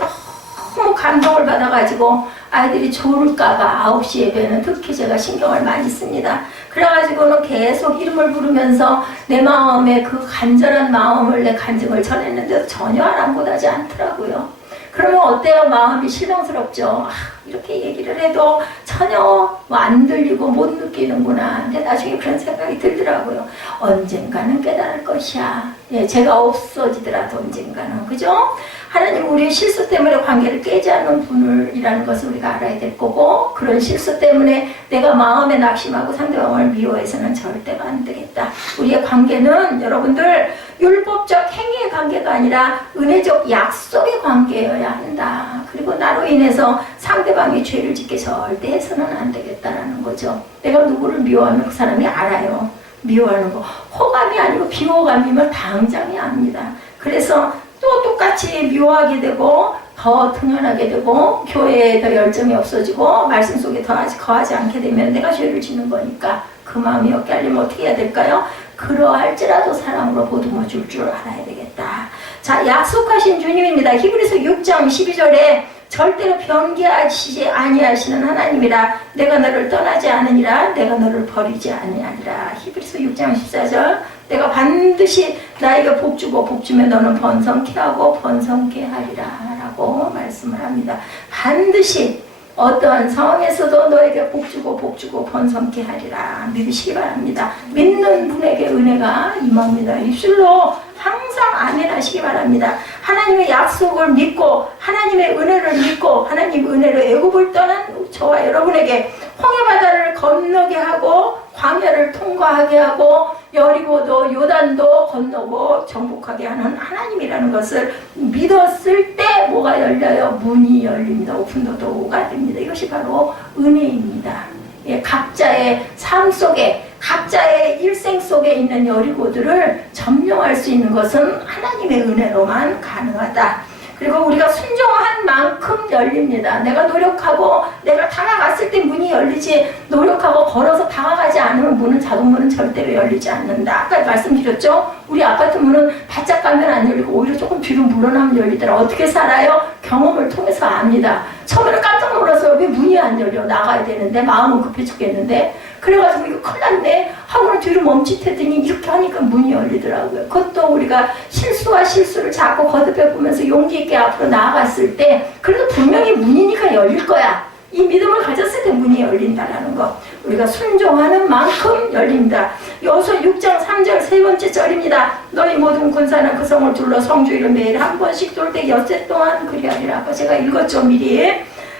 너무 감동을 받아가지고 아이들이 졸을까봐 9시 예배는 특히 제가 신경을 많이 씁니다. 그래가지고는 계속 이름을 부르면서 내 마음에 그 간절한 마음을, 내 간증을 전했는데도 전혀 아랑곳하지 않더라고요. 그러면 어때요? 마음이 실망스럽죠. 이렇게 얘기를 해도 전혀 안 들리고 못 느끼는구나. 근데 나중에 그런 생각이 들더라고요. 언젠가는 깨달을 것이야. 예, 제가 없어지더라도 언젠가는. 그죠? 하나님 우리의 실수 때문에 관계를 깨지 않는 분이라는 것을 우리가 알아야 될 거고, 그런 실수 때문에 내가 마음에 낙심하고 상대방을 미워해서는 절대가 안 되겠다. 우리의 관계는 여러분들 율법적 행위의 관계가 아니라 은혜적 약속의 관계여야 한다. 그리고 나로 인해서 상대방이 죄를 짓게 절대 해서는 안 되겠다라는 거죠. 내가 누구를 미워하면 그 사람이 알아요. 미워하는 거. 호감이 아니고 비호감이면 당장이 압니다. 그래서 또 똑같이 미워하게 되고 더 등한하게 되고 교회에 더 열정이 없어지고 말씀 속에 더 거하지 않게 되면 내가 죄를 짓는 거니까 그 마음이 없게 하려면 어떻게 해야 될까요? 그러할지라도 사랑으로 보듬어 줄 줄 알아야 되겠다. 자, 약속하신 주님입니다. 히브리서 6장 12절에 절대로 변개하시지 아니하시는 하나님이라 내가 너를 떠나지 않으니라 내가 너를 버리지 아니하리라. 히브리서 6장 14절 내가 반드시 나에게 복주고 복주면 너는 번성케 하고 번성케 하리라 라고 말씀을 합니다. 반드시 어떠한 상황에서도 너에게 복주고 복주고 번성케 하리라 믿으시기 바랍니다. 믿는 분에게 은혜가 임합니다. 입술로 항상 아멘 하시기 바랍니다. 하나님의 약속을 믿고 하나님의 은혜를 믿고 하나님 은혜로 애굽을 떠난 저와 여러분에게 홍해바다를 건너게 하고 광야를 통과하게 하고 여리고도 요단도 건너고 정복하게 하는 하나님이라는 것을 믿었을 때 뭐가 열려요? 문이 열립니다. 오픈도어가 됩니다. 이것이 바로 은혜입니다. 예, 각자의 삶 속에 각자의 일생 속에 있는 여리고들을 점령할 수 있는 것은 하나님의 은혜로만 가능하다. 그리고 우리가 순종한 만큼 열립니다. 내가 노력하고 내가 다가갔을 때 문이 열리지 노력하고 걸어서 다가가지 않으면 문은 자동문은 절대로 열리지 않는다. 아까 말씀드렸죠? 우리 아파트 문은 바짝 가면 안 열리고 오히려 조금 뒤로 물러나면 열리더라. 어떻게 살아요? 경험을 통해서 압니다. 처음에는 깜짝 놀라서 왜 문이 안 열려? 나가야 되는데 마음은 급해 죽겠는데 그래가지고 이거 큰일 났네 하고는 뒤로 멈칫했더니 이렇게 하니까 문이 열리더라고요. 그것도 우리가 실수와 실수를 자꾸 거듭해 보면서 용기 있게 앞으로 나아갔을 때 그래도 분명히 문이니까 열릴 거야. 이 믿음을 가졌을 때 문이 열린다라는 거. 우리가 순종하는 만큼 열립니다. 여호수아 6장 3절 세 번째 절입니다. 너희 모든 군사는 그 성을 둘러 성주의를 매일 한 번씩 돌 때 엿새 동안 그리하리라. 아까 제가 읽었죠 미리.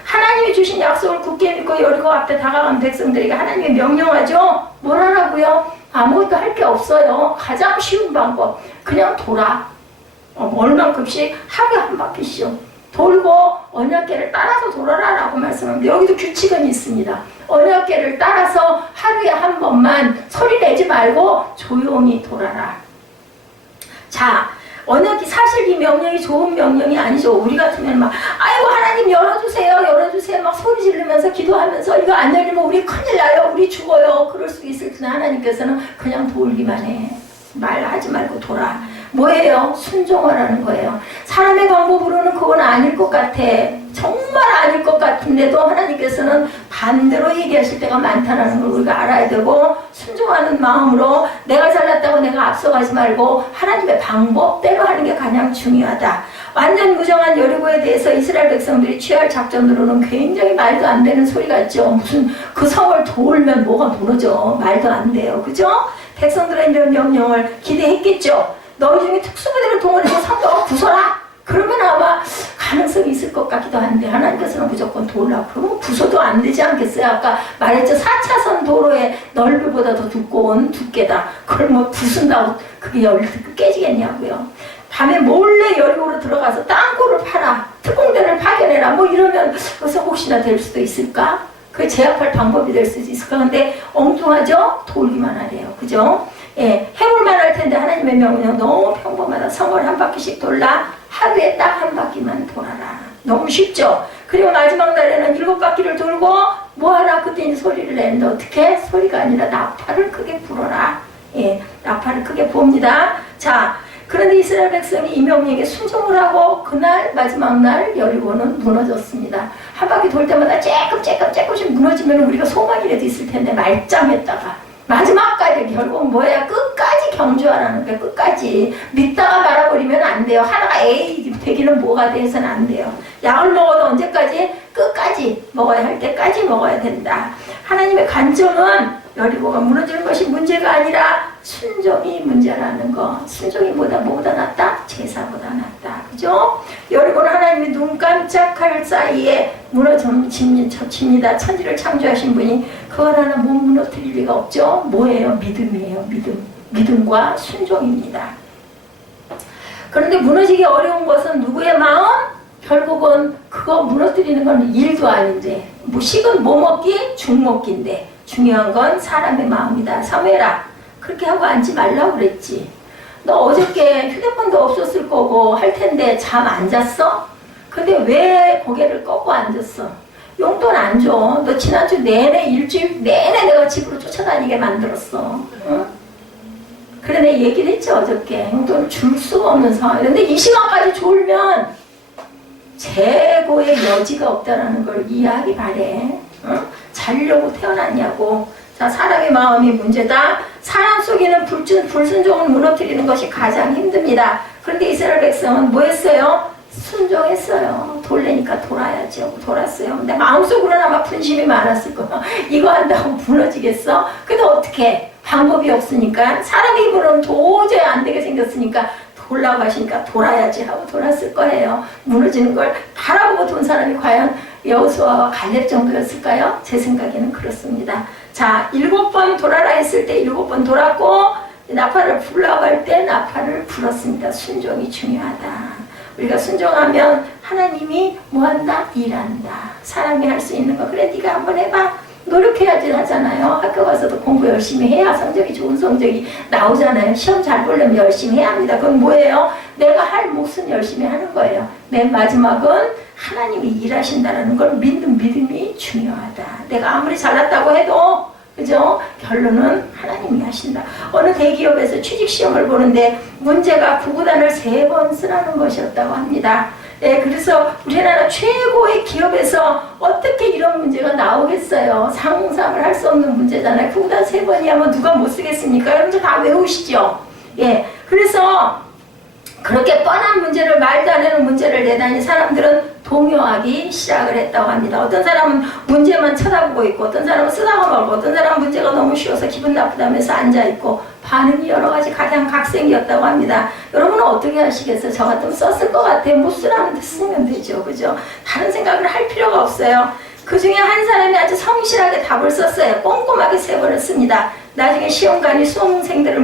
하나님이 주신 약속을 굳게 믿고 여리고 앞에 다가간 백성들에게 하나님이 명령하죠. 뭘 하라고요? 아무것도 할 게 없어요. 가장 쉬운 방법. 그냥 돌아. 얼만큼씩 하루에 한 바퀴씩 돌고 언약궤를 따라서 돌아라 라고 말씀합니다. 여기도 규칙은 있습니다. 언약궤를 따라서 하루에 한 번만 소리 내지 말고 조용히 돌아라. 자, 언약이 사실 이 명령이 좋은 명령이 아니죠. 우리 같으면 막 아이고 하나님 열어주세요 열어주세요 막 소리 지르면서 기도하면서 이거 안 열리면 우리 큰일 나요 우리 죽어요 그럴 수 있을 텐데 하나님께서는 그냥 돌기만 해. 말하지 말고 돌아. 뭐예요? 순종하라는 거예요. 사람의 방법으로는 그건 아닐 것 같아. 정말 아닐 것 같은데도 하나님께서는 반대로 얘기하실 때가 많다는 걸 우리가 알아야 되고 순종하는 마음으로 내가 잘났다고 내가 앞서가지 말고 하나님의 방법대로 하는 게 가장 중요하다. 완전 무정한 여리고에 대해서 이스라엘 백성들이 취할 작전으로는 굉장히 말도 안 되는 소리 같죠. 무슨 그 성을 돌면 뭐가 무너져. 말도 안 돼요. 그죠? 백성들의 이런 명령을 기대했겠죠. 너희 중에 특수부대를 동원해서 성벽을 부숴라. 그러면 아마 가능성이 있을 것 같기도 한데 하나님께서는 무조건 돌라. 그러면 부숴도 안 되지 않겠어요? 아까 말했죠. 4차선 도로의 넓이보다 더 두꺼운 두께다. 그걸 뭐 부순다고 그게 깨지겠냐고요. 밤에 몰래 여리고로 들어가서 땅굴을 파라. 특공대를 파견해라. 뭐 이러면 그래서 혹시나 될 수도 있을까? 그게 제압할 방법이 될 수도 있을까? 근데 엉뚱하죠? 돌기만 하래요. 그죠? 예, 해볼만 할 텐데 하나님의 명령 너무 평범하다. 성을 한 바퀴씩 돌라. 하루에 딱 한 바퀴만 돌아라. 너무 쉽죠? 그리고 마지막 날에는 7바퀴를 돌고 뭐하라? 그때 이제 소리를 내는데 어떻게? 소리가 아니라 나팔을 크게 불어라. 예, 나팔을 크게 봅니다. 자, 그런데 이스라엘 백성이 이 명령에 순종을 하고 그날 마지막 날 여리고는 무너졌습니다. 한 바퀴 돌 때마다 조금씩 무너지면 우리가 소망이라도 있을 텐데 말짱했다가 마지막까지 결국 뭐야? 끝까지 경주하라는 거예요. 끝까지. 믿다가 말아버리면 안 돼요. 하나가 에이 되기는 뭐가 돼 해서는 안 돼요. 약을 먹어도 언제까지? 끝까지 먹어야 할 때까지 먹어야 된다. 하나님의 관점은 여리고가 무너지는 것이 문제가 아니라 순종이 문제라는 거. 순종이 뭐보다 낫다? 제사보다 낫다. 그죠? 여리고는 하나님이 눈 깜짝할 사이에 무너집니다. 천지를 창조하신 분이 그걸 하나 못 무너뜨릴 리가 없죠. 뭐예요? 믿음이에요. 믿음과 순종입니다. 그런데 무너지기 어려운 것은 누구의 마음? 결국은 그거 무너뜨리는 건 일도 아닌데, 식은 뭐 먹기? 죽 먹기인데, 중요한 건 사람의 마음이다. 사무엘아, 그렇게 하고 앉지 말라고 그랬지. 너 어저께 휴대폰도 없었을 거고 할 텐데 잠 안 잤어? 근데 왜 고개를 꺾고 앉았어? 용돈 안 줘. 너 지난주 내내, 일주일 내내 내가 집으로 쫓아다니게 만들었어. 응? 그래, 내가 얘기를 했지, 어저께. 용돈을 줄 수가 없는 상황. 근데 이 시간까지 졸면 재고의 여지가 없다는 걸 이해하기 바래. 응? 자려고 태어났냐고. 자, 사람의 마음이 문제다. 사람 속에는 불순종을 무너뜨리는 것이 가장 힘듭니다. 그런데 이스라엘 백성은 뭐 했어요? 순종했어요. 돌래니까 돌아야죠. 돌았어요. 근데 마음속으로는 아마 분심이 많았을 거야. 이거 한다고 무너지겠어? 근데 어떻게? 방법이 없으니까, 사람의 힘으로는 도저히 안 되게 생겼으니까 돌라고 하시니까 돌아야지 하고 돌았을 거예요. 무너지는 걸 바라보고 돈 사람이 과연 여호수아와 갈렙 정도였을까요? 제 생각에는 그렇습니다. 자, 7번 돌아라 했을 때 7번 돌았고, 나팔을 불라고 할 때 나팔을 불었습니다. 순종이 중요하다. 우리가 순종하면 하나님이 뭐한다? 일한다. 사람이 할 수 있는 거. 그래, 네가 한번 해봐. 노력해야지 하잖아요. 학교 가서도 공부 열심히 해야 성적이 좋은 성적이 나오잖아요. 시험 잘 보려면 열심히 해야 합니다. 그건 뭐예요? 내가 할 몫은 열심히 하는 거예요. 맨 마지막은 하나님이 일하신다는 걸 믿는 믿음이 중요하다. 내가 아무리 잘났다고 해도, 그죠? 결론은 하나님이 하신다. 어느 대기업에서 취직시험을 보는데 문제가 구구단을 3번 쓰라는 것이었다고 합니다. 네, 그래서 우리나라 최고의 기업에서 어떻게 이런 문제가 나오겠어요? 상상을 할 수 없는 문제잖아요. 구구단 3번이야뭐 누가 못 쓰겠습니까? 여러분들 다 외우시죠? 예, 그래서 그렇게 뻔한 문제를, 말도 안 되는 문제를 내다니 사람들은 동요하기 시작을 했다고 합니다. 어떤 사람은 문제만 쳐다보고 있고, 어떤 사람은 쓰다가 말고, 어떤 사람은 문제가 너무 쉬워서 기분 나쁘다면서 앉아있고, 반응이 여러 가지 가장 각색이었다고 합니다. 여러분은 어떻게 하시겠어요? 저 같으면 썼을 것 같아요. 못 쓰라는 데 쓰면 되죠. 그죠? 다른 생각을 할 필요가 없어요. 그 중에 한 사람이 아주 성실하게 답을 썼어요. 꼼꼼하게 3번을 씁니다. 나중에 시험관이 수험생들을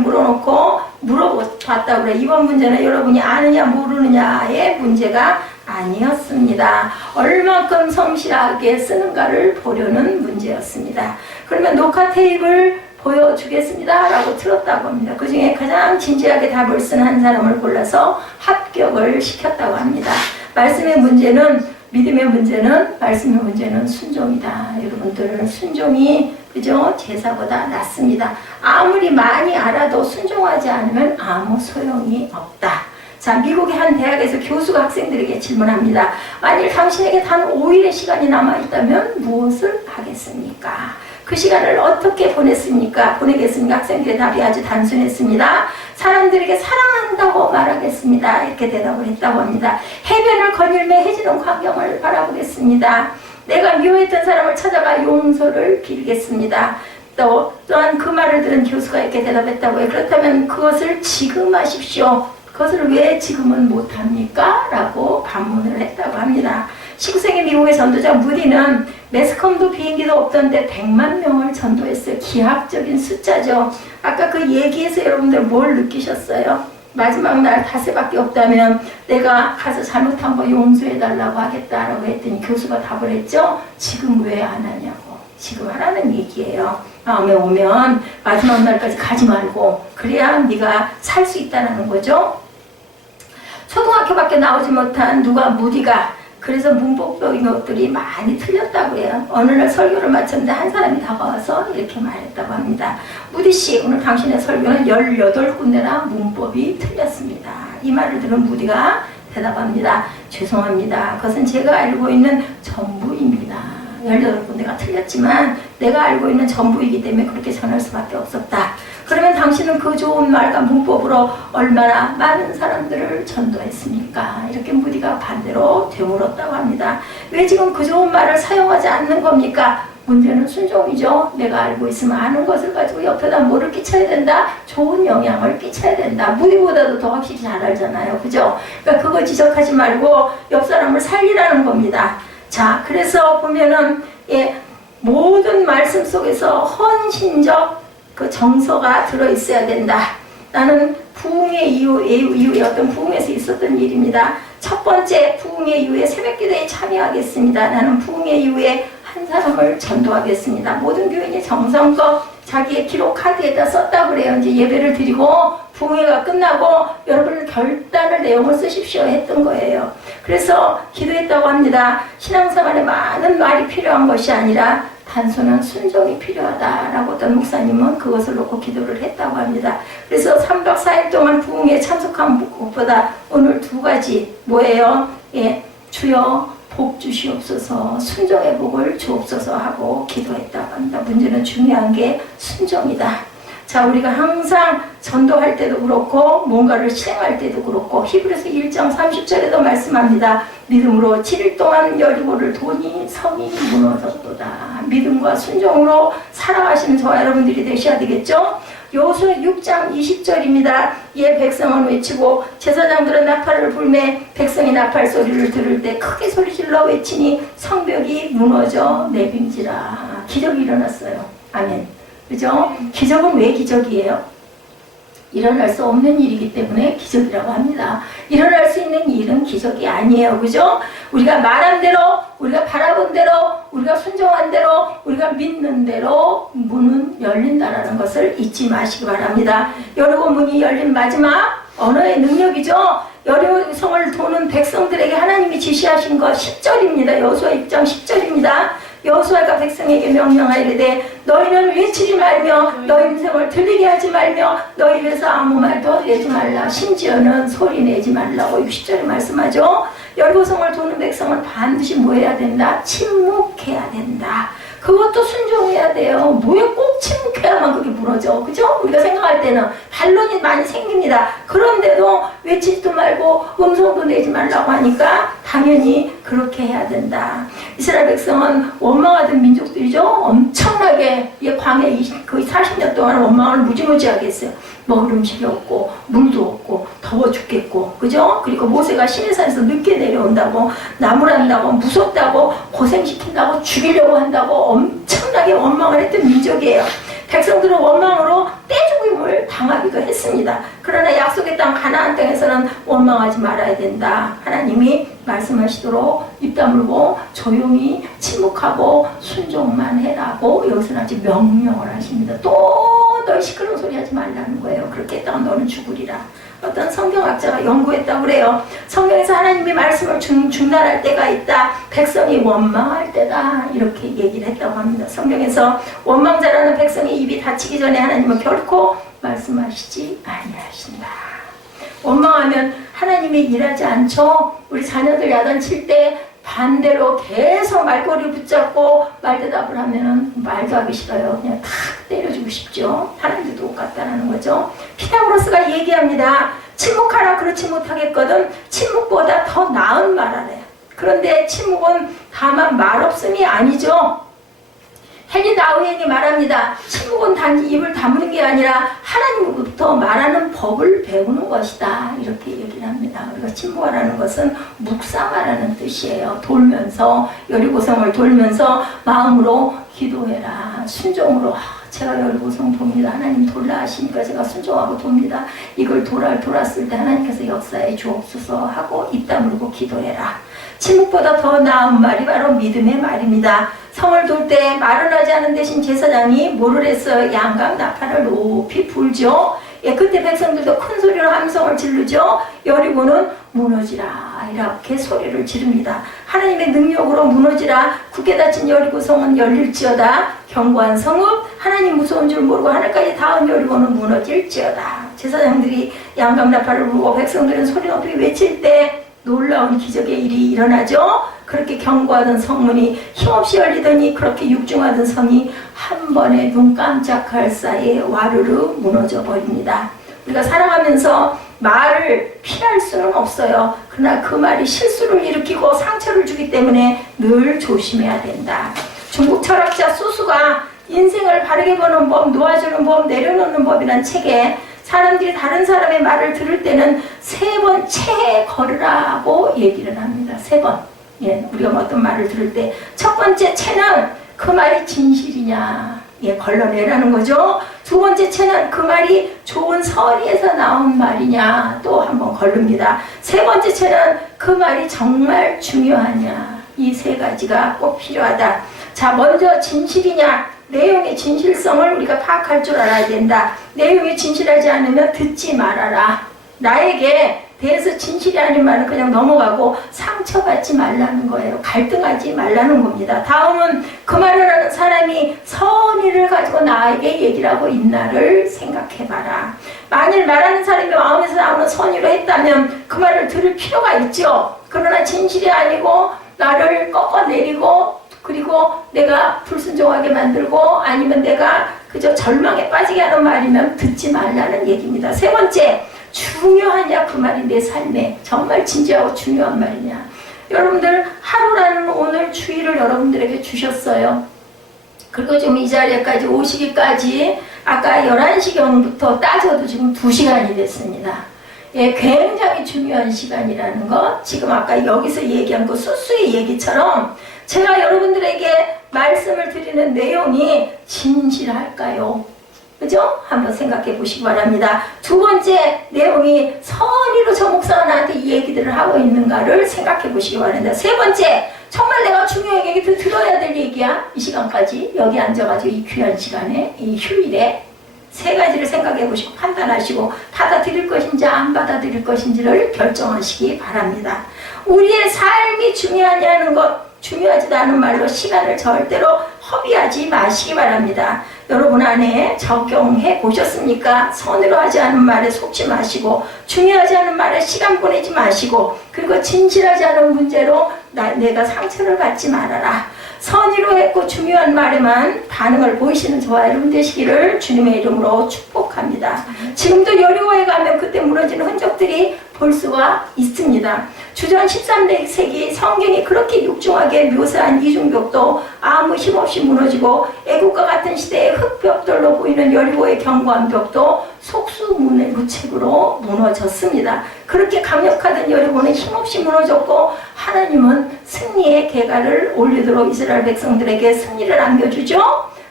물어봤다고 그래. 이번 문제는 여러분이 아느냐 모르느냐의 문제가 아니었습니다. 얼만큼 성실하게 쓰는가를 보려는 문제였습니다. 그러면 녹화 테이프를 보여주겠습니다 라고 틀었다고 합니다. 그 중에 가장 진지하게 답을 쓴 한 사람을 골라서 합격을 시켰다고 합니다. 말씀의 문제는, 믿음의 문제는, 말씀의 문제는 순종이다. 여러분들, 순종이, 그죠? 제사보다 낫습니다. 아무리 많이 알아도 순종하지 않으면 아무 소용이 없다. 자, 미국의 한 대학에서 교수가 학생들에게 질문합니다. 만일 당신에게 단 5일의 시간이 남아있다면 무엇을 하겠습니까? 그 시간을 어떻게 보내겠습니까? 학생들의 답이 아주 단순했습니다. 사람들에게 사랑한다고 말하겠습니다. 이렇게 대답을 했다고 합니다. 해변을 거닐며 해지는 광경을 바라보겠습니다. 내가 미워했던 사람을 찾아가 용서를 빌겠습니다. 또한 그 말을 들은 교수가 이렇게 대답했다고 해요. 그렇다면 그것을 지금 하십시오. 그것을 왜 지금은 못합니까? 라고 반문을 했다고 합니다. 19세기 미국의 전도자 무디는 매스컴도 비행기도 없던데 100만 명을 전도했어요. 기하학적인 숫자죠. 아까 그 얘기에서 여러분들 뭘 느끼셨어요? 마지막 날 닷새밖에 없다면 내가 가서 잘못한 거 용서해달라고 하겠다라고 했더니 교수가 답을 했죠. 지금 왜 안 하냐고. 지금 하라는 얘기예요. 마음에 오면 마지막 날까지 가지 말고, 그래야 네가 살 수 있다는 거죠. 초등학교밖에 나오지 못한 무디가 그래서 문법적인 것들이 많이 틀렸다고 해요. 어느 날 설교를 마쳤는데 한 사람이 다가와서 이렇게 말했다고 합니다. 무디씨, 오늘 당신의 설교는 18군데나 문법이 틀렸습니다. 이 말을 들은 무디가 대답합니다. 죄송합니다. 그것은 제가 알고 있는 전부입니다. 18군데가 틀렸지만 내가 알고 있는 전부이기 때문에 그렇게 전할 수밖에 없었다. 그러면 당신은 그 좋은 말과 문법으로 얼마나 많은 사람들을 전도했습니까? 이렇게 무디가 반대로 되물었다고 합니다. 왜 지금 그 좋은 말을 사용하지 않는 겁니까? 문제는 순종이죠. 내가 알고 있으면 아는 것을 가지고 옆에다 뭐를 끼쳐야 된다? 좋은 영향을 끼쳐야 된다. 무리보다도 더 확실히 잘 알잖아요. 그죠? 그러니까 그거 지적하지 말고 옆 사람을 살리라는 겁니다. 자, 그래서 보면은 모든 말씀 속에서 헌신적 그 정서가 들어있어야 된다. 나는 부흥의 이후에 어떤 부흥에서 있었던 일입니다. 첫 번째 부흥의 이후에 새벽기도에 참여하겠습니다. 나는 부흥의 이후에 한 사람을 전도하겠습니다. 모든 교인이 정성껏 자기의 기록 카드에다 썼다고 그래요. 이제 예배를 드리고 부흥회가 끝나고 여러분 결단을 내용을 쓰십시오 했던 거예요. 그래서 기도했다고 합니다. 신앙생활에 많은 말이 필요한 것이 아니라 단순한 순종이 필요하다라고 어떤 목사님은 그것을 놓고 기도를 했다고 합니다. 그래서 3박 4일 동안 부흥회에 참석한 것보다 오늘 두 가지 뭐예요? 주여 복 주시옵소서, 순종의 복을 주옵소서 하고 기도했다고 합니다. 문제는 중요한 게 순종이다. 자, 우리가 항상 전도할 때도 그렇고 뭔가를 실행할 때도 그렇고 히브리서 1장 30절에도 말씀합니다. 믿음으로 7일 동안 여리고를 도니 성이 무너졌도다. 믿음과 순종으로 살아가시는 저와 여러분들이 되셔야 되겠죠? 여호수아 6장 20절입니다. 예, 백성은 외치고 제사장들은 나팔을 불매 백성이 나팔 소리를 들을 때 크게 소리질러 외치니 성벽이 무너져 내빈지라. 기적이 일어났어요. 아멘. 그죠? 기적은 왜 기적이에요? 일어날 수 없는 일이기 때문에 기적이라고 합니다. 일어날 수 있는 일은 기적이 아니에요. 그죠? 우리가 말한 대로, 우리가 바라본 대로, 우리가 순종한 대로, 우리가 믿는 대로 문은 열린다라는 것을 잊지 마시기 바랍니다. 여리고 문이 열린 마지막 언어의 능력이죠. 여리고 성을 도는 백성들에게 하나님이 지시하신 것 10절입니다. 여호수아 6장 10절입니다. 여호수아가 백성에게 명령하이르되 너희는 외치지 말며 너희 음성을 들리게 하지 말며 너희 입에서 아무 말도 내지 말라. 심지어는 소리 내지 말라고 60절에 말씀하죠. 여리고성을 도는 백성은 반드시 뭐 해야 된다? 침묵해야 된다. 그것도 순종해야 돼요. 뭐에 꼭 침묵해야만 그게 무너져. 그죠? 우리가 생각할 때는 반론이 많이 생깁니다. 그런데도 외치지도 말고 음성도 내지 말라고 하니까 당연히 그렇게 해야 된다. 이스라엘 백성은 원망하던 민족들이죠. 엄청나게 광야 거의 40년 동안 원망을 무지무지하게 했어요. 먹을 음식이 없고 물도 없고 더워 죽겠고, 그죠? 그리고 모세가 시내산에서 늦게 내려온다고 나무란다고 무섭다고 고생시킨다고 죽이려고 한다고 엄청나게 원망을 했던 민족이에요. 백성들은 원망으로 떼죽임을 당하기도 했습니다. 그러나 약속의 땅 가나안 땅에서는 원망하지 말아야 된다. 하나님이 말씀하시도록 입 다물고 조용히 침묵하고 순종만 해라고 여기서는 아주 명령을 하십니다. 또 너희 시끄러운 소리 하지 말라는 거예요. 그렇게 했다가 너는 죽으리라. 어떤 성경학자가 연구했다고 그래요. 성경에서 하나님이 말씀을 중단할 때가 있다. 백성이 원망할 때다. 이렇게 얘기를 했다고 합니다. 성경에서 원망자라는 백성의 입이 닫히기 전에 하나님은 결코 말씀하시지 아니하신다. 원망하면 하나님이 일하지 않죠. 우리 자녀들 야단칠 때 반대로 계속 말꼬리 붙잡고 말대답을 하면은 말도 하기 싫어요. 그냥 탁 때려주고 싶죠. 하나님도 똑같다는 거죠. 피타고라스가 얘기합니다. 침묵하라. 그렇지 못하겠거든. 침묵보다 더 나은 말하래요. 그런데 침묵은 다만 말없음이 아니죠. 헨리 나우엔이 말합니다. 침묵은 단지 입을 다무는 게 아니라 하나님으로부터 말하는 법을 배우는 것이다. 이렇게 얘기를 합니다. 우리가 침묵하라는 것은 묵상하라는 뜻이에요. 돌면서, 여리고성을 돌면서 마음으로 기도해라. 순종으로 제가 여리고성 돕니다. 하나님 돌라 하시니까 제가 순종하고 돕니다. 이걸 돌았을 때 하나님께서 역사해 주옵소서 하고 입 다물고 기도해라. 침묵보다 더 나은 말이 바로 믿음의 말입니다. 성을 돌 때 말을 하지 않은 대신 제사장이 뭐를 했어요? 양각 나팔을 높이 불죠. 그때 백성들도 큰 소리로 함성을 지르죠. 여리고는 무너지라 이렇게 소리를 지릅니다. 하나님의 능력으로 무너지라. 굳게 닫힌 여리고성은 열릴지어다. 견고한 성읍 하나님 무서운 줄 모르고 하늘까지 닿은 여리고는 무너질지어다. 제사장들이 양각 나팔을 불고 백성들은 소리 높이 외칠 때 놀라운 기적의 일이 일어나죠. 그렇게 견고하던 성문이 힘없이 열리더니 그렇게 육중하던 성이 한 번에 눈 깜짝할 사이에 와르르 무너져 버립니다. 우리가 살아가면서 말을 피할 수는 없어요. 그러나 그 말이 실수를 일으키고 상처를 주기 때문에 늘 조심해야 된다. 중국 철학자 수수가 인생을 바르게 보는 법, 놓아주는 법, 내려놓는 법이란 책에 사람들이 다른 사람의 말을 들을 때는 3번 채 걸으라고 얘기를 합니다. 3번. 예, 우리가 어떤 말을 들을 때 첫 번째 채는 그 말이 진실이냐, 예, 걸러내라는 거죠. 두 번째 채는 그 말이 좋은 서리에서 나온 말이냐, 또 한번 걸릅니다. 세 번째 채는 그 말이 정말 중요하냐, 이 3가지가 꼭 필요하다. 자, 먼저 진실이냐, 내용의 진실성을 우리가 파악할 줄 알아야 된다. 내용이 진실하지 않으면 듣지 말아라. 나에게 대해서 진실이 아닌 말은 그냥 넘어가고 상처받지 말라는 거예요. 갈등하지 말라는 겁니다. 다음은 그 말을 하는 사람이 선의를 가지고 나에게 얘기를 하고 있나를 생각해봐라. 만일 말하는 사람이 마음에서 나오는 선의로 했다면 그 말을 들을 필요가 있죠. 그러나 진실이 아니고 나를 꺾어내리고 그리고 내가 불순종하게 만들고 아니면 내가 그저 절망에 빠지게 하는 말이면 듣지 말라는 얘기입니다. 세 번째, 중요하냐 그 말이 내 삶에 정말 진지하고 중요한 말이냐. 여러분들 하루라는 오늘 주일을 여러분들에게 주셨어요. 그리고 지금 이 자리에까지 오시기까지 아까 11시경부터 따져도 지금 2시간이 됐습니다. 예, 굉장히 중요한 시간이라는 것. 지금 아까 여기서 얘기한 그 수수의 얘기처럼 제가 여러분들에게 말씀을 드리는 내용이 진실할까요? 그죠? 한번 생각해 보시기 바랍니다. 두 번째 내용이 선의로 저 목사가 나한테 이 얘기들을 하고 있는가를 생각해 보시기 바랍니다. 세 번째, 정말 내가 중요한 얘기를 들어야 될 얘기야. 이 시간까지 여기 앉아가지고 이 귀한 시간에 이 휴일에 3가지를 생각해 보시고 판단하시고 받아들일 것인지 안 받아들일 것인지를 결정하시기 바랍니다. 우리의 삶이 중요하냐는 것, 중요하지도 않은 말로 시간을 절대로 허비하지 마시기 바랍니다. 여러분 안에 적용해 보셨습니까? 선으로 하지 않은 말에 속지 마시고 중요하지 않은 말에 시간 보내지 마시고 그리고 진실하지 않은 문제로 내가 상처를 받지 말아라. 선의로 했고 중요한 말에만 반응을 보이시는 저와 여러분 되시기를 주님의 이름으로 축복합니다. 지금도 여리고에 가면 그때 무너지는 흔적들이 볼 수가 있습니다. 주전 13세기 성경이 그렇게 육중하게 묘사한 이중벽도 아무 힘없이 무너지고 애국과 같은 시대의 흙벽돌로 보이는 여리고의 견고한 벽도 속수무책으로 무너졌습니다. 그렇게 강력하던 여리고는 힘없이 무너졌고 하나님은 승리의 계가를 올리도록 이스라엘 백성들에게 승리를 안겨주죠.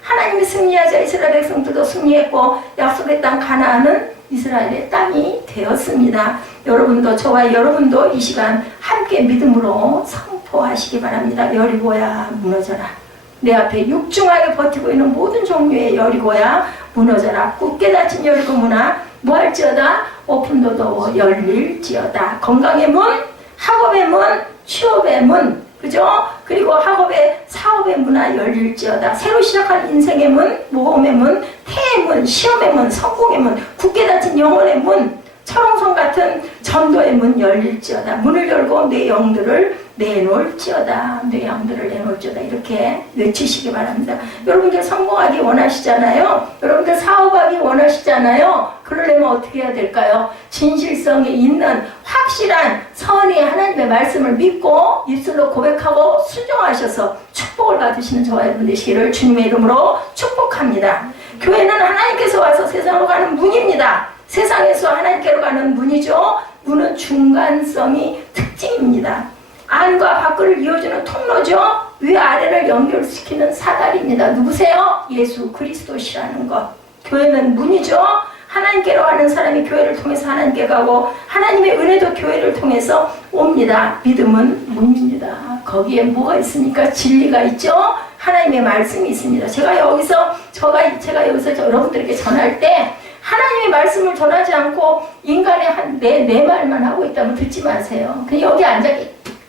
하나님이 승리하자 이스라엘 백성들도 승리했고 약속의 땅 가나안은 이스라엘의 땅이 되었습니다. 여러분도 저와 여러분도 이 시간 함께 믿음으로 선포하시기 바랍니다. 여리고야 무너져라. 내 앞에 육중하게 버티고 있는 모든 종류의 여리고야 무너져라. 굳게 닫힌 여리고 문화 뭐할지어다 오픈도도 열릴지어다. 건강의 문, 학업의 문, 취업의 문, 그죠? 그리고 학업의 사업의 문화 열릴지어다. 새로 시작한 인생의 문, 모험의 문, 태의 문, 시험의 문, 성공의 문, 굳게 닫힌 영혼의 문, 철옹성 같은 전도의 문 열릴지어다. 문을 열고 내 영들을 내놓을지어다. 내 양들을 내놓을지어다. 이렇게 외치시기 바랍니다. 여러분들 성공하기 원하시잖아요. 여러분들 사업하기 원하시잖아요. 그러려면 어떻게 해야 될까요? 진실성이 있는 확실한 선의 하나님의 말씀을 믿고 입술로 고백하고 순종하셔서 축복을 받으시는 저와 여러분 되시기를 주님의 이름으로 축복합니다. 교회는 하나님께서 와서 세상으로 가는 문입니다. 세상에서 하나님께로 가는 문이죠. 문은 중간성이 특징입니다. 안과 밖을 이어주는 통로죠. 위아래를 연결시키는 사다리입니다. 누구세요? 예수 그리스도시라는 것. 교회는 문이죠. 하나님께로 가는 사람이 교회를 통해서 하나님께 가고 하나님의 은혜도 교회를 통해서 옵니다. 믿음은 문입니다. 거기에 뭐가 있습니까? 진리가 있죠. 하나님의 말씀이 있습니다. 제가 여기서 여러분들에게 전할 때 하나님의 말씀을 전하지 않고 인간의 내 말만 하고 있다면 듣지 마세요. 그냥 여기 앉아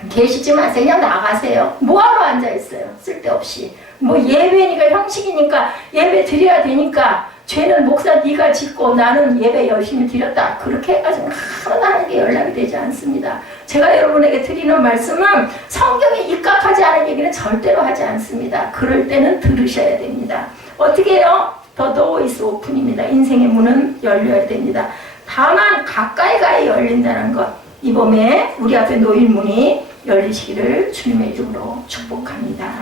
계시지 마세요. 그냥 나가세요. 뭐하러 앉아있어요? 쓸데없이. 뭐 예배니까 형식이니까 예배 드려야 되니까 죄는 목사 네가 짓고 나는 예배 열심히 드렸다. 그렇게 해가지고 하나님께 연락이 되지 않습니다. 제가 여러분에게 드리는 말씀은 성경에 입각하지 않은 얘기는 절대로 하지 않습니다. 그럴 때는 들으셔야 됩니다. 어떻게 해요? The door is open입니다. 인생의 문은 열려야 됩니다. 다만 가까이 가야 열린다는 것. 이 봄에 우리 앞에 놓인 문이 열리시기를 주님의 이름으로 축복합니다.